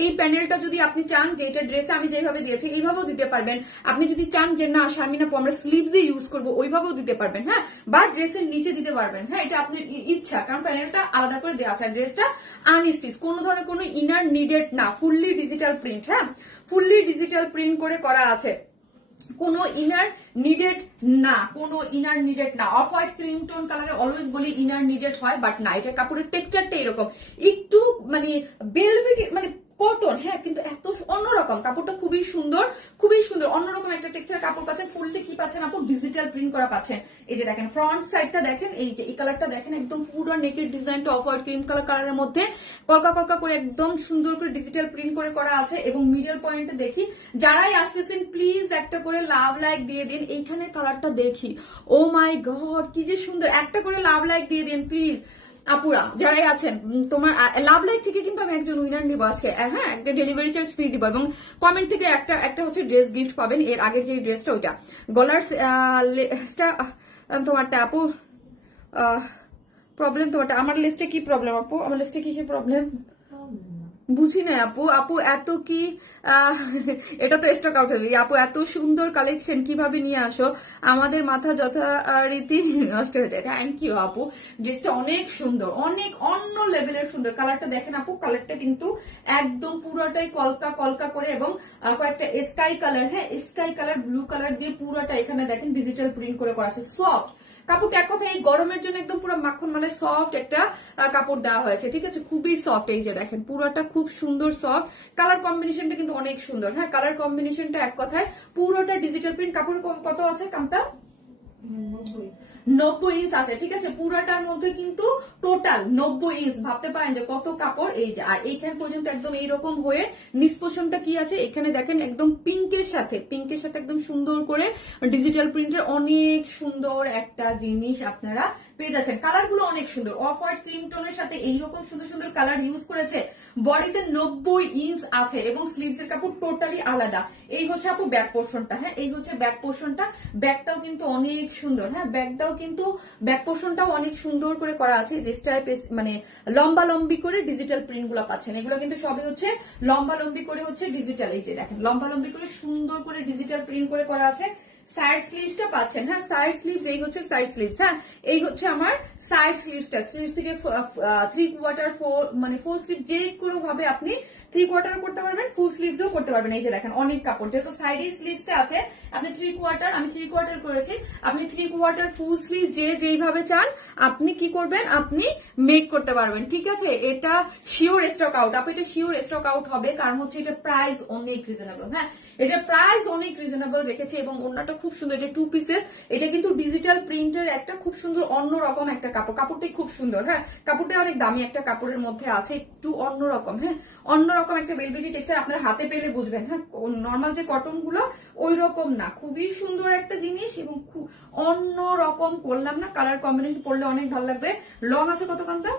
এই প্যানেলটা যদি আপনি চান যে এটা ড্রেসে আমি যেভাবে দিয়েছি এইভাবেও দিতে পারবেন, আপনি যদি চান যে না শারমিন আপু আমরা স্লিভস দিয়ে ইউজ করবো ওইভাবেও দিতে পারবেন, হ্যাঁ বা ড্রেসের নিচে দিতে পারবেন, হ্যাঁ এটা আপনার ইচ্ছা, কারণ প্যানেলটা আলাদা করে দেওয়া আছে। ড্রেসটা আনস্টিচ, কোনো ধরনের কোনো ইনার নিডেড না, ফুললি ডিজিটাল প্রিন্ট, হ্যাঁ ফুললি ডিজিটাল প্রিন্ট করে করা আছে, কোনো ইনার নিডেড না, কোনো ইনার নিডেড না। অফ হোয়াইট ক্রিম টোন কালারে অলওয়েজ বলি ইনার নিডেড হয়, বাট না, এটার কাপড়ের টেক্সচারটা এরকম একটু মানে বেলভেট মানে কটন, হ্যাঁ কিন্তু এত অন্যরকম, কাপড়টা খুবই সুন্দর, খুবই সুন্দর, অন্যরকম একটা টেক্সচার কাপড় পাচ্ছেন। ফুললি কি পাচ্ছেন আপু, ডিজিটাল প্রিন্ট করা পাচ্ছেন। এই যে দেখেন ফ্রন্ট সাইডটা দেখেন, এই যে এই কালারটা দেখেন, একদম পুরো নেকের ডিজাইনটা অফ হোয়াইট ক্রিম কালারের মধ্যে কলকা কলকা করে একদম সুন্দর করে ডিজিটাল প্রিন্ট করে করা আছে। এবং মিডল পয়েন্টে দেখি যারাই আসতেছেন প্লিজ একটা করে লাভ লাইক দিয়ে দিন। এইখানে কালারটা দেখি, ও মাই গড কি যে সুন্দর, একটা করে লাভ লাইক দিয়ে দিন প্লিজ আপুরা যারাই আছেন। তোমার লাভ লাইক থেকে কিন্তু আমি একজন উইনার নিবো আজকে, হ্যাঁ একটা ডেলিভারি চার্জ ফ্রি দিব, এবং কমেন্ট থেকে একটা হচ্ছে ড্রেস গিফট পাবেন। এর আগের যে ড্রেসটা ওইটা গলার তোমারটা আপু প্রবলেম, তোমারটা আমার লিস্টে কি প্রবলেম আপু, আমার লিস্টে কি প্রবলেম বুঝি না আপু এত কি এটা তো স্টক আউট হবে আপু, এত সুন্দর কালেকশন কিভাবে নিয়ে আসো, আমাদের মাথা যথারীতি নষ্ট হয়ে যায়। থ্যাংক ইউ আপু, ড্রেসটা অনেক সুন্দর, অনেক অন্য লেভেলের সুন্দর। কালারটা দেখেন আপু, কালারটা কিন্তু একদম পুরোটাই কলকা কলকা করে, এবং কয়েকটা স্কাই কালার, হ্যাঁ স্কাই কালার ব্লু কালার দিয়ে পুরোটা এখানে দেখেন ডিজিটাল প্রিন্ট করে করা আছে। সফট কাপড়টা, এক কথা এই গরমের জন্য একদম পুরো মাখন মানে সফট একটা কাপড় দেওয়া হয়েছে, ঠিক আছে খুবই সফট। এই যে দেখেন পুরোটা খুব সুন্দর সফট, কালার কম্বিনেশনটা কিন্তু অনেক সুন্দর, হ্যাঁ কালার কম্বিনেশনটা এক কথায় পুরোটা ডিজিটাল প্রিন্ট। কাপড় কত আছে কামটা, 90 ইঞ্চ আছে, ঠিক আছে পুরাটার মধ্যে কিন্তু টোটাল 90 ইঞ্চ, ভাবতে পারেন যে কত কাপড়। এই যে আর এইখান পর্যন্ত একদম এইরকম হয়ে নিষ্পোষণটা কি আছে এখানে দেখেন, একদম পিঙ্কের সাথে একদম সুন্দর করে ডিজিটাল প্রিন্টের অনেক সুন্দর একটা জিনিস আপনারা পেয়ে যাচ্ছেন। কালার গুলো অনেক সুন্দর, অফ হোয়াইট ক্রিম টোনের সাথে এইরকম সুন্দর সুন্দর কালার ইউজ করেছে। বডিতে 90 ইঞ্চ আছে, এবং স্লিভস এর কাপড় টোটালি আলাদা। এই হচ্ছে আপু ব্যাক পোর্শনটা, হ্যাঁ এই হচ্ছে ব্যাক পোর্শনটা, ব্যাকটাও কিন্তু অনেক সুন্দর। হ্যাঁ, ব্যাকটাও কিন্তু ব্যাক পোর্শনটাও অনেক সুন্দর করে করা আছে, যে স্টাইপ মানে লম্বা লম্বি করে ডিজিটাল প্রিন্ট গুলো পাচ্ছেন। এগুলো কিন্তু সবই হচ্ছে লম্বা লম্বি করে হচ্ছে ডিজিটাল, এই যে দেখেন লম্বা লম্বি করে সুন্দর করে ডিজিটাল প্রিন্ট করে করা আছে। সাইড স্লিভসটা পাচ্ছেন। হ্যাঁ, সাইড স্লিভস, এই হচ্ছে সাইড স্লিভস। হ্যাঁ, এই হচ্ছে আমার সাইড স্লিভসটা। স্লিভস থেকে 3/4 মানে 4 স্লিভ যে কোনো ভাবে আপনি 3/4 করতে পারবেন, ফুল স্লিভসও করতে পারবেন। এই যে দেখেন অনেক কাপড়, যেহেতু সাইডে স্লিভসটা আছে আপনি 3/4, আমি 3/4 করেছি, আপনি 3/4 ফুল স্লিভ যে যেইভাবে চান আপনি কি করবেন, আপনি মেক করতে পারবেন। ঠিক আছে, এটা শিওর স্টক আউট। আপনি এটা শিওর স্টক আউট হবে, কারণ হচ্ছে এটা প্রাইস অনেক রিজনেবল। হ্যাঁ, এটা প্রাইস অনেক রিজনেবল রেখেছে এবং ওড়নাটা খুব সুন্দর। এটা 2 পিসেস, এটা কিন্তু ডিজিটাল প্রিন্টের একটা খুব সুন্দর অন্যরকম একটা কাপড়। কাপড়টাই খুব সুন্দর। হ্যাঁ, কাপড়টা অনেক দামি একটা কাপড়ের মধ্যে আছে, একটু অন্যরকম। হ্যাঁ, অন্যরকম একটা ভেলভেটি টেক্সচার, আপনার হাতে পেলে বুঝবেন। হ্যাঁ, নর্মাল যে কটন গুলো ওই রকম না, খুবই সুন্দর একটা জিনিস এবং খুব অন্যরকম। করলাম না, কালার কম্বিনেশন পড়লে অনেক ভালো লাগবে। লং আছে কত কান্তা?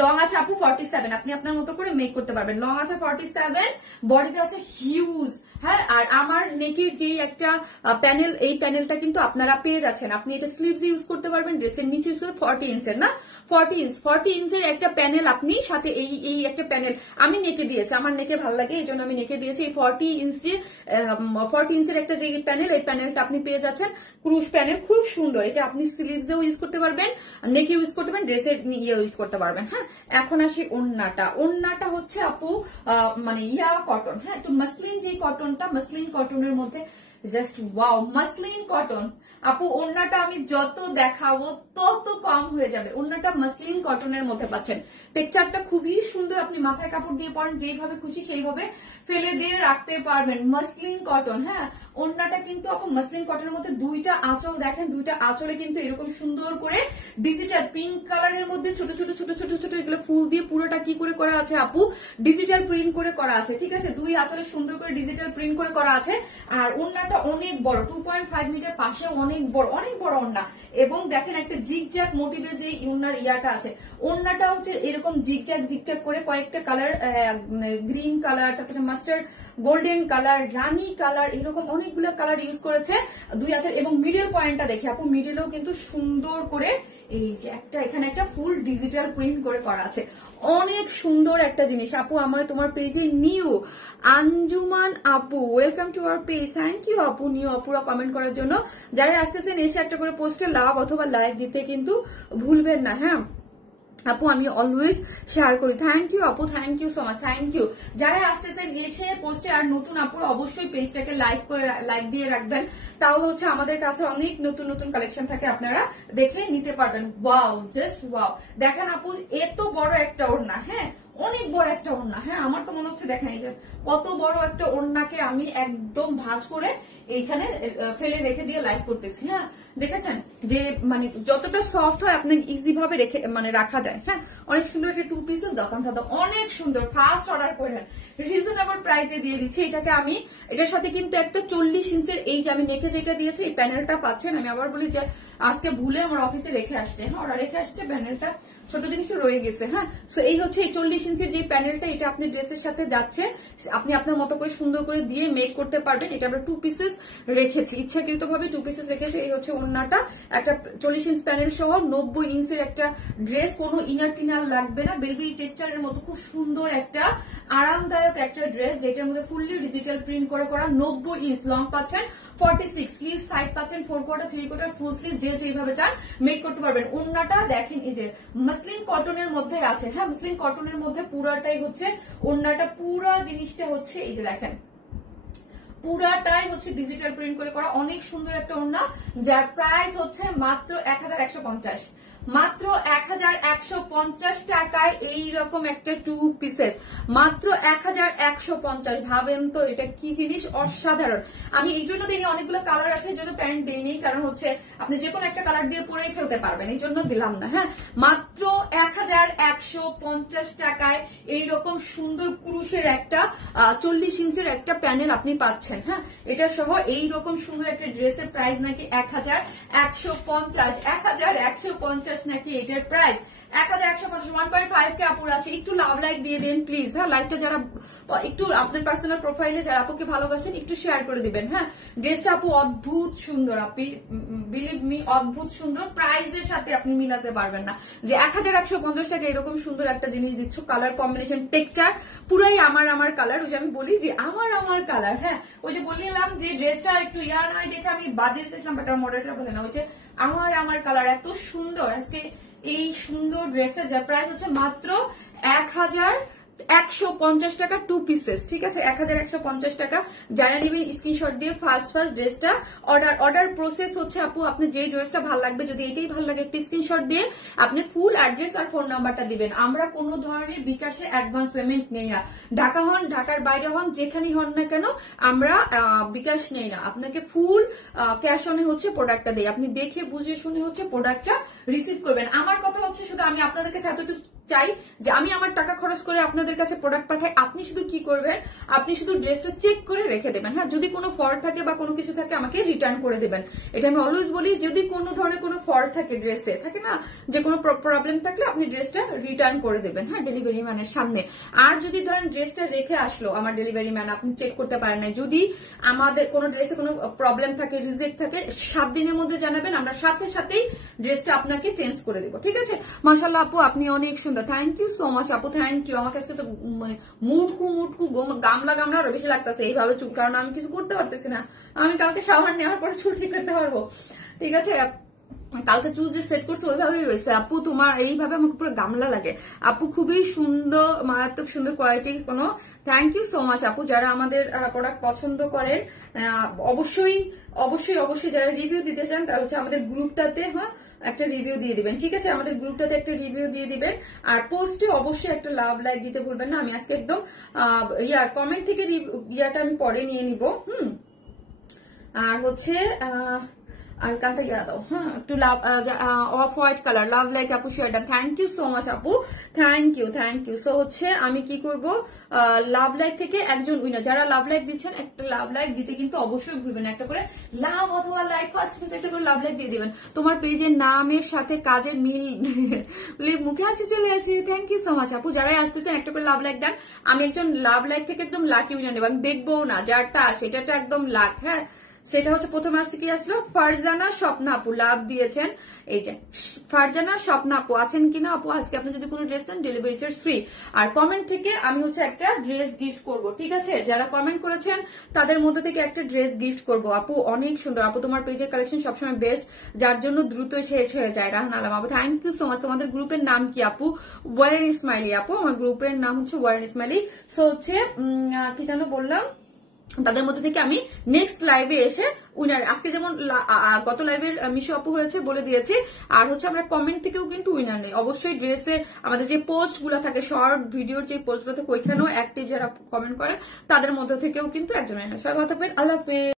লং আছে আপু 47, আপনি আপনার মতো করে মেক করতে পারবেন। লং আছে 47, বডিতে আছে হিউজ। হ্যাঁ, আর আমার নেকের যে একটা প্যানেল, এই প্যানেলটা কিন্তু আপনারা পেয়ে যাচ্ছেন। আপনি এটা স্লিভস ইউজ করতে পারবেন, ড্রেসের নিচে ইউজ করতে 40 ইঞ্চের না 40 ইঞ্চের একটা প্যানেল আপনি সাথে এই একটা প্যানেল আমি নেকে দিয়েছি, আমার নেকে ভালো লাগে এই জন্য আমি নেকে দিয়েছি। এই 40 ইঞ্চের একটা যে প্যানেল, এই প্যানেলটা আপনি পেয়ে যাচ্ছেন, ক্রুশ প্যানেল, খুব সুন্দর। এটা আপনি স্লিভসেও ইউজ করতে পারবেন, নেকে ইউজ করতে পারবেন, ড্রেসের ইউজ করতে পারবেন। হ্যাঁ, এখন আসি ওড়নাটা। ওড়নাটা হচ্ছে আপু মানে কটন। হ্যাঁ, একটু মাসলিন, যে কটনটা মাসলিন কটনের মধ্যে জাস্ট ওয়াও, মাসলিন কটন। আপু ওড়নাটা আমি যত দেখাবো তত কম হয়ে যাবে। ওড়নাটা মাসলিন কটনের মধ্যে পাচ্ছেন, টেক্সচারটা খুবই সুন্দর। আপনি মাথায় কাপড় দিয়ে পরেন, যেভাবে খুশি সেইভাবে ফেলে দিয়ে রাখতে পারবেন। Muslin cotton. হ্যাঁ, ওড়নাটা কিন্তু আপু মাসলিন কটনের মধ্যে দুইটা আঁচল দেখেন, দুইটা আঁচলে কিন্তু এরকম সুন্দর করে ডিজিটাল পিঙ্ক কালারের মধ্যে ছোট ছোট ছোট ছোট ছোট এগুলো ফুল দিয়ে পুরোটা কি করে করা আছে আপু, ডিজিটাল প্রিন্ট করে করা আছে। ঠিক আছে, দুই আঁচলে সুন্দর করে ডিজিটাল প্রিন্ট করে করা আছে। আর ওড়নাটা অনেক বড়, 2.5 মিটার, পাশে অনেক বড় ওড়না। এবং দেখেন একটা জিগজ্যাগ মোটিভে যে ওড়নার ইয়াটা আছে, ওড়নাটা হচ্ছে এরকম জিগজ্যাগ করে কয়েকটা কালার, গ্রিন কালার, তারপরে মাস্টার্ড গোল্ডেন কালার, রানী কালার, এরকম অনেকগুলো কালার ইউজ করেছে দুই আছে। এবং মিডল পয়েন্টটা দেখি আপু, মিডলেও কিন্তু সুন্দর করে এই যে এখানে একটা ফুল ডিজিটাল প্রিন্ট করে করা আছে। অনেক সুন্দর একটা জিনিস আপু। আমার তোমার পেজে নিউ আঞ্জুমান আপু, welcome to our page. Thank you আপু, নিউ আপুরা কমেন্ট করার জন্য। যারা আসতেছেন এসে একটা করে পোস্টে লাভ অথবা লাইক দিতে কিন্তু ভুলবেন না। হ্যাঁ আপু, আমি অলওয়েজ শেয়ার করি। থ্যাংক ইউ আপু, thank you so much, thank you. যারা আসতেছেন এসে পোস্টে, আর নতুন আপুর অবশ্যই পেজটাকে লাইক দিয়ে রাখবেন, তাহলে হচ্ছে আমাদের কাছে অনেক নতুন নতুন কালেকশন থাকে, আপনারা দেখে নিতে পারবেন। Wow, just wow. দেখেন আপু, এত বড় একটা ওড়না। হ্যাঁ, অনেক বড় একটা ওড়না। হ্যাঁ, আমার তো মনে হচ্ছে দেখেন এই যে কত বড় একটা ওড়নাকে আমি একদম ভাঁজ করে এইখানে ফেলে রেখে দিয়ে লাইভ করতেছি। হ্যাঁ, দেখেছেন যে মানে যতটা সফট হয় আপনাকে ইজি ভাবে রেখে মানে রাখা যায়। হ্যাঁ, অনেক সুন্দর একটা 2 পিসের দোকান থাকে, অনেক সুন্দর। ফার্স্ট অর্ডার করেন, রিজনেবল প্রাইসে দিয়ে দিচ্ছি এটাকে আমি। এটার সাথে কিন্তু একটা 40 ইঞ্চের এই যে আমি নেকে যেটা দিয়েছি এই প্যানেলটা পাচ্ছেন। আমি আবার বলি যে আজকে ভুলে আমার অফিসে রেখে আসছে। হ্যাঁ, ওরা রেখে আসছে প্যানেলটা, ছোট জিনিস রয়ে গেছে। হ্যাঁ, সো এই হচ্ছে এই 40 ইঞ্চের যে প্যানেলটা, এটা আপনি ড্রেসের সাথে যাচ্ছে, আপনি আপনার মতো করে সুন্দর করে দিয়ে মেক করতে পারবেন। এটা আমরা 2 পিসেস রেখেছি, ইচ্ছাকৃত ভাবে 2 পিসেস রেখেছি। এই হচ্ছে ওড়নাটা, একটা 40 ইঞ্চ প্যানেল সহ 90 ইঞ্চের একটা ড্রেস, কোনো ইনার টিনার লাগবে না, বেবি টেক্সচারের মতো খুব সুন্দর একটা আরামদায়ক একটা ড্রেস, যেটার মধ্যে ফুললি ডিজিটাল প্রিন্ট করা 90 ইঞ্চ। লং পাচ্ছেন 46, স্লিভ সাইড পাচ্ছেন 4/4, 3/4, ফুল স্লিভ, যে যেভাবে চান মেক করতে পারবেন। ওড়নাটা দেখেন এই যে মাসলিন কটনের মধ্যে আছে। হ্যাঁ, মাসলিন কটনের মধ্যে পুরাটাই হচ্ছে ওড়নাটা, পুরা জিনিসটা হচ্ছে এই যে দেখেন পুরাটাই হচ্ছে ডিজিটাল প্রিন্ট করে করা। অনেক সুন্দর একটা ওড়না, যার প্রাইস হচ্ছে মাত্র 1150, মাত্র 1150 টাকায় এইরকম একটা 2 পিসেস, মাত্র 1150। ভাবেন তো এটা কি জিনিস, অসাধারণ। আমি এই জন্য দিইনি, অনেকগুলো কালার আছে এই জন্য প্যান্ট দিইনি, কারণ হচ্ছে আপনি যে কোনো একটা কালার দিয়ে পরেই ফেলতে পারবেন, এই জন্য দিলাম না। হ্যাঁ, মাত্র 1150 টাকায় এইরকম সুন্দর পুরুষের একটা 40 ইঞ্চের একটা প্যানেল আপনি পাচ্ছেন। হ্যাঁ, এটা সহ এইরকম সুন্দর একটা ড্রেসের প্রাইস নাকি 1150, 1150 নাকি এটার প্রাইস। 1150 1.5 কে আপুর আছে, একটু লাভ লাইক দিয়ে দেন প্লিজ। হ্যাঁ, লাইভটা যারা একটু আপনার পার্সোনাল প্রোফাইলে যারা আপুকে ভালোবাসেন একটু শেয়ার করে দিবেন। হ্যাঁ, ড্রেসটা আপু অদ্ভুত সুন্দর, আপনি বিলিভ মি অদ্ভুত সুন্দর, প্রাইসের সাথে আপনি মিলাতে পারবেন না যে 1150 টাকা এরকম সুন্দর একটা জিনিস দিচ্ছ। কালার কম্বিনেশন টেক্সচার পুরাই আমার কালার, ওই যে আমি বলি যে আমার কালার। হ্যাঁ, ওই যে বললাম যে ড্রেসটা একটু ইয়ার নয় দেখে আমি বাদ দিয়েছিলাম, বাট আমার মডেলটা বলে না, ওই যে আমার কালার এত সুন্দর। আজকে এই সুন্দর ড্রেসটা যার প্রাইস হচ্ছে মাত্র 1150 টাকা 2 পিসেস, ঠিক আছে? 1150 টাকা। যারা নেবেন স্ক্রিনশট দিয়ে ফার্স্ট ড্রেসটা অর্ডার প্রসেস হচ্ছে আপু, আপনি যেই ড্রেসটা ভালো লাগবে, যদি এটাই ভালো লাগে একটা স্ক্রিনশট দিয়ে আপনি ফুল অ্যাড্রেস আর ফোন নাম্বারটা দিবেন। আমরা কোনো ধরনের বিকাশে অ্যাডভান্স পেমেন্ট নেই না, ঢাকা হন ঢাকার বাইরে হন যেখানেই হন না কেন আমরা বিকাশ নেই না। আপনাকে ফুল ক্যাশ অনে হচ্ছে প্রোডাক্টটা দেই, আপনি দেখে বুঝে শুনে হচ্ছে প্রোডাক্টটা রিসিভ করবেন। আমার কথা হচ্ছে শুধু আমি আপনাদের কাছে এতটুকু চাই যে আমি আমার টাকা খরচ করে আপনাদের কাছে প্রোডাক্ট পাঠাই, আপনি শুধু কি করবেন, আপনি শুধু ড্রেসটা চেক করে রেখে দেবেন। হ্যাঁ, যদি কোনো ফল্ট থাকে বা কোনো কিছু থাকে আমাকে রিটার্ন করে দেবেন। এটা আমি অলওয়েজ বলি, যদি কোনো ধরনের কোনো ফল্ট থাকে ড্রেসে, থাকে না যে কোনো প্রবলেম থাকলে আপনি ড্রেসটা রিটার্ন করে দেবেন। হ্যাঁ, ডেলিভারি ম্যানের সামনে। আর যদি ধরেন ড্রেসটা রেখে আসলো আমার ডেলিভারি ম্যান, আপনি চেক করতে পারেন না, যদি আমাদের কোনো ড্রেসে কোনো প্রবলেম থাকে, রিজেক্ট থাকে, 7 দিনের মধ্যে জানাবেন, আমরা সাথেই ড্রেসটা আপনাকে চেঞ্জ করে দেবো, ঠিক আছে? মাশাআল্লাহ আপু আপনি অনেক সুন্দর, থ্যাংক ইউ সো মাচ আপু, থ্যাংক ইউ। আমার কাছে তো মুটকু গামলা আরো বেশি লাগতেছে এইভাবে চুল, কারণ আমি কিছু করতে পারতেছি না। আমি কালকে শাওয়ার নেওয়ার পরে চুল ঠিক করতে পারবো, ঠিক আছে? কালকে চুল যে সেট করছে ওইভাবেই রয়েছে আপু, তোমার এইভাবে আমাকে পুরো গামলা লাগে আপু, খুবই সুন্দর, মারাত্মক সুন্দর কোয়ালিটি। কোনো থ্যাংক ইউ সো মাচ আপু। যারা আমাদের প্রোডাক্ট পছন্দ করেন অবশ্যই যারা রিভিউ দিতে চান তারা হচ্ছে আমাদের গ্রুপটাতে একটা রিভিউ দিয়ে দিবেন, ঠিক আছে? আমাদের গ্রুপটাতে একটা রিভিউ দিয়ে দিবেন, আর পোস্টে অবশ্যই একটা লাভ লাইক দিতে ভুলবেন না। আমি আজকে একদম কমেন্ট থেকে ইয়াটা আমি পরে নিয়ে নিব। আর হচ্ছে আর কানটা গিয়ে দাও। হ্যাঁ, একটু off white colour love like আপু শেয়ারটা, থ্যাংক ইউ সো মাচ আপু, থ্যাংক ইউ। সো হচ্ছে আমি কি করব, লাভ লাইক থেকে একজন উইনার, যারা লাভ লাইক দিচ্ছেন একটা লাভ লাইক দিতে কিন্তু অবশ্যই ভুলবেন না, একটা করে লাভ অথবা লাইক ফার্স্ট একটা করে লাভ লাইক দিয়ে দিবেন। তোমার পেজের নামের সাথে কাজের মিল মুখে হাসি চলে আসে, থ্যাংক ইউ সো মাচ আপু। যারাই আসতেছেন একটা করে লাভ লাইক দেন, আমি একজন লাভ লাইক থেকে একদম লাকি উইনার নেব, আমি দেখবো না যারটা সেটা তো একদম লাক। হ্যাঁ, সেটা হচ্ছে প্রথমে আসছে কি আসলো, ফারজানা স্বপ্না আপু লাভ দিয়েছেন। এই যে ফারজানা স্বপ্না আপু আছেন কিনা আপু, আজকে আপনি যদি কোনো ড্রেস নেন ডেলিভারি চার্জ ফ্রি। আর কমেন্ট থেকে আমি হচ্ছে একটা ড্রেস গিফট করব, ঠিক আছে? যারা কমেন্ট করেছেন তাদের মধ্যে থেকে একটা ড্রেস গিফট করব আপু, অনেক সুন্দর আপু, তোমার পেজের কালেকশন সবসময় বেস্ট, যার জন্য দ্রুত শেষ হয়ে যায়। রাহান আলম আপু থ্যাংক ইউ সো মাচ। তোমাদের গ্রুপের নাম কি আপু? ওয়ারেন ইসমাইলি আপু, আমার গ্রুপের নাম হচ্ছে ওয়ারেন ইসমাইলি। সো হচ্ছে কি যেন বললাম, তাদের মধ্যে থেকে আমি নেক্সট লাইভে এসে উইনার, আজকে যেমন গত লাইভের মিশো আপু হয়েছে বলে দিয়েছি, আর হচ্ছে আমরা কমেন্ট থেকেও কিন্তু উইনার নেই। অবশ্যই ড্রেসে আমাদের যে পোস্ট গুলা থাকে, শর্ট ভিডিওর যে পোস্ট গুলো থাকে, ওইখানেও অ্যাক্টিভ যারা কমেন্ট করেন তাদের মধ্যে থেকেও কিন্তু একজন উইনার। সবাই ভালো থাকবেন, আল্লাহ হাফেজ।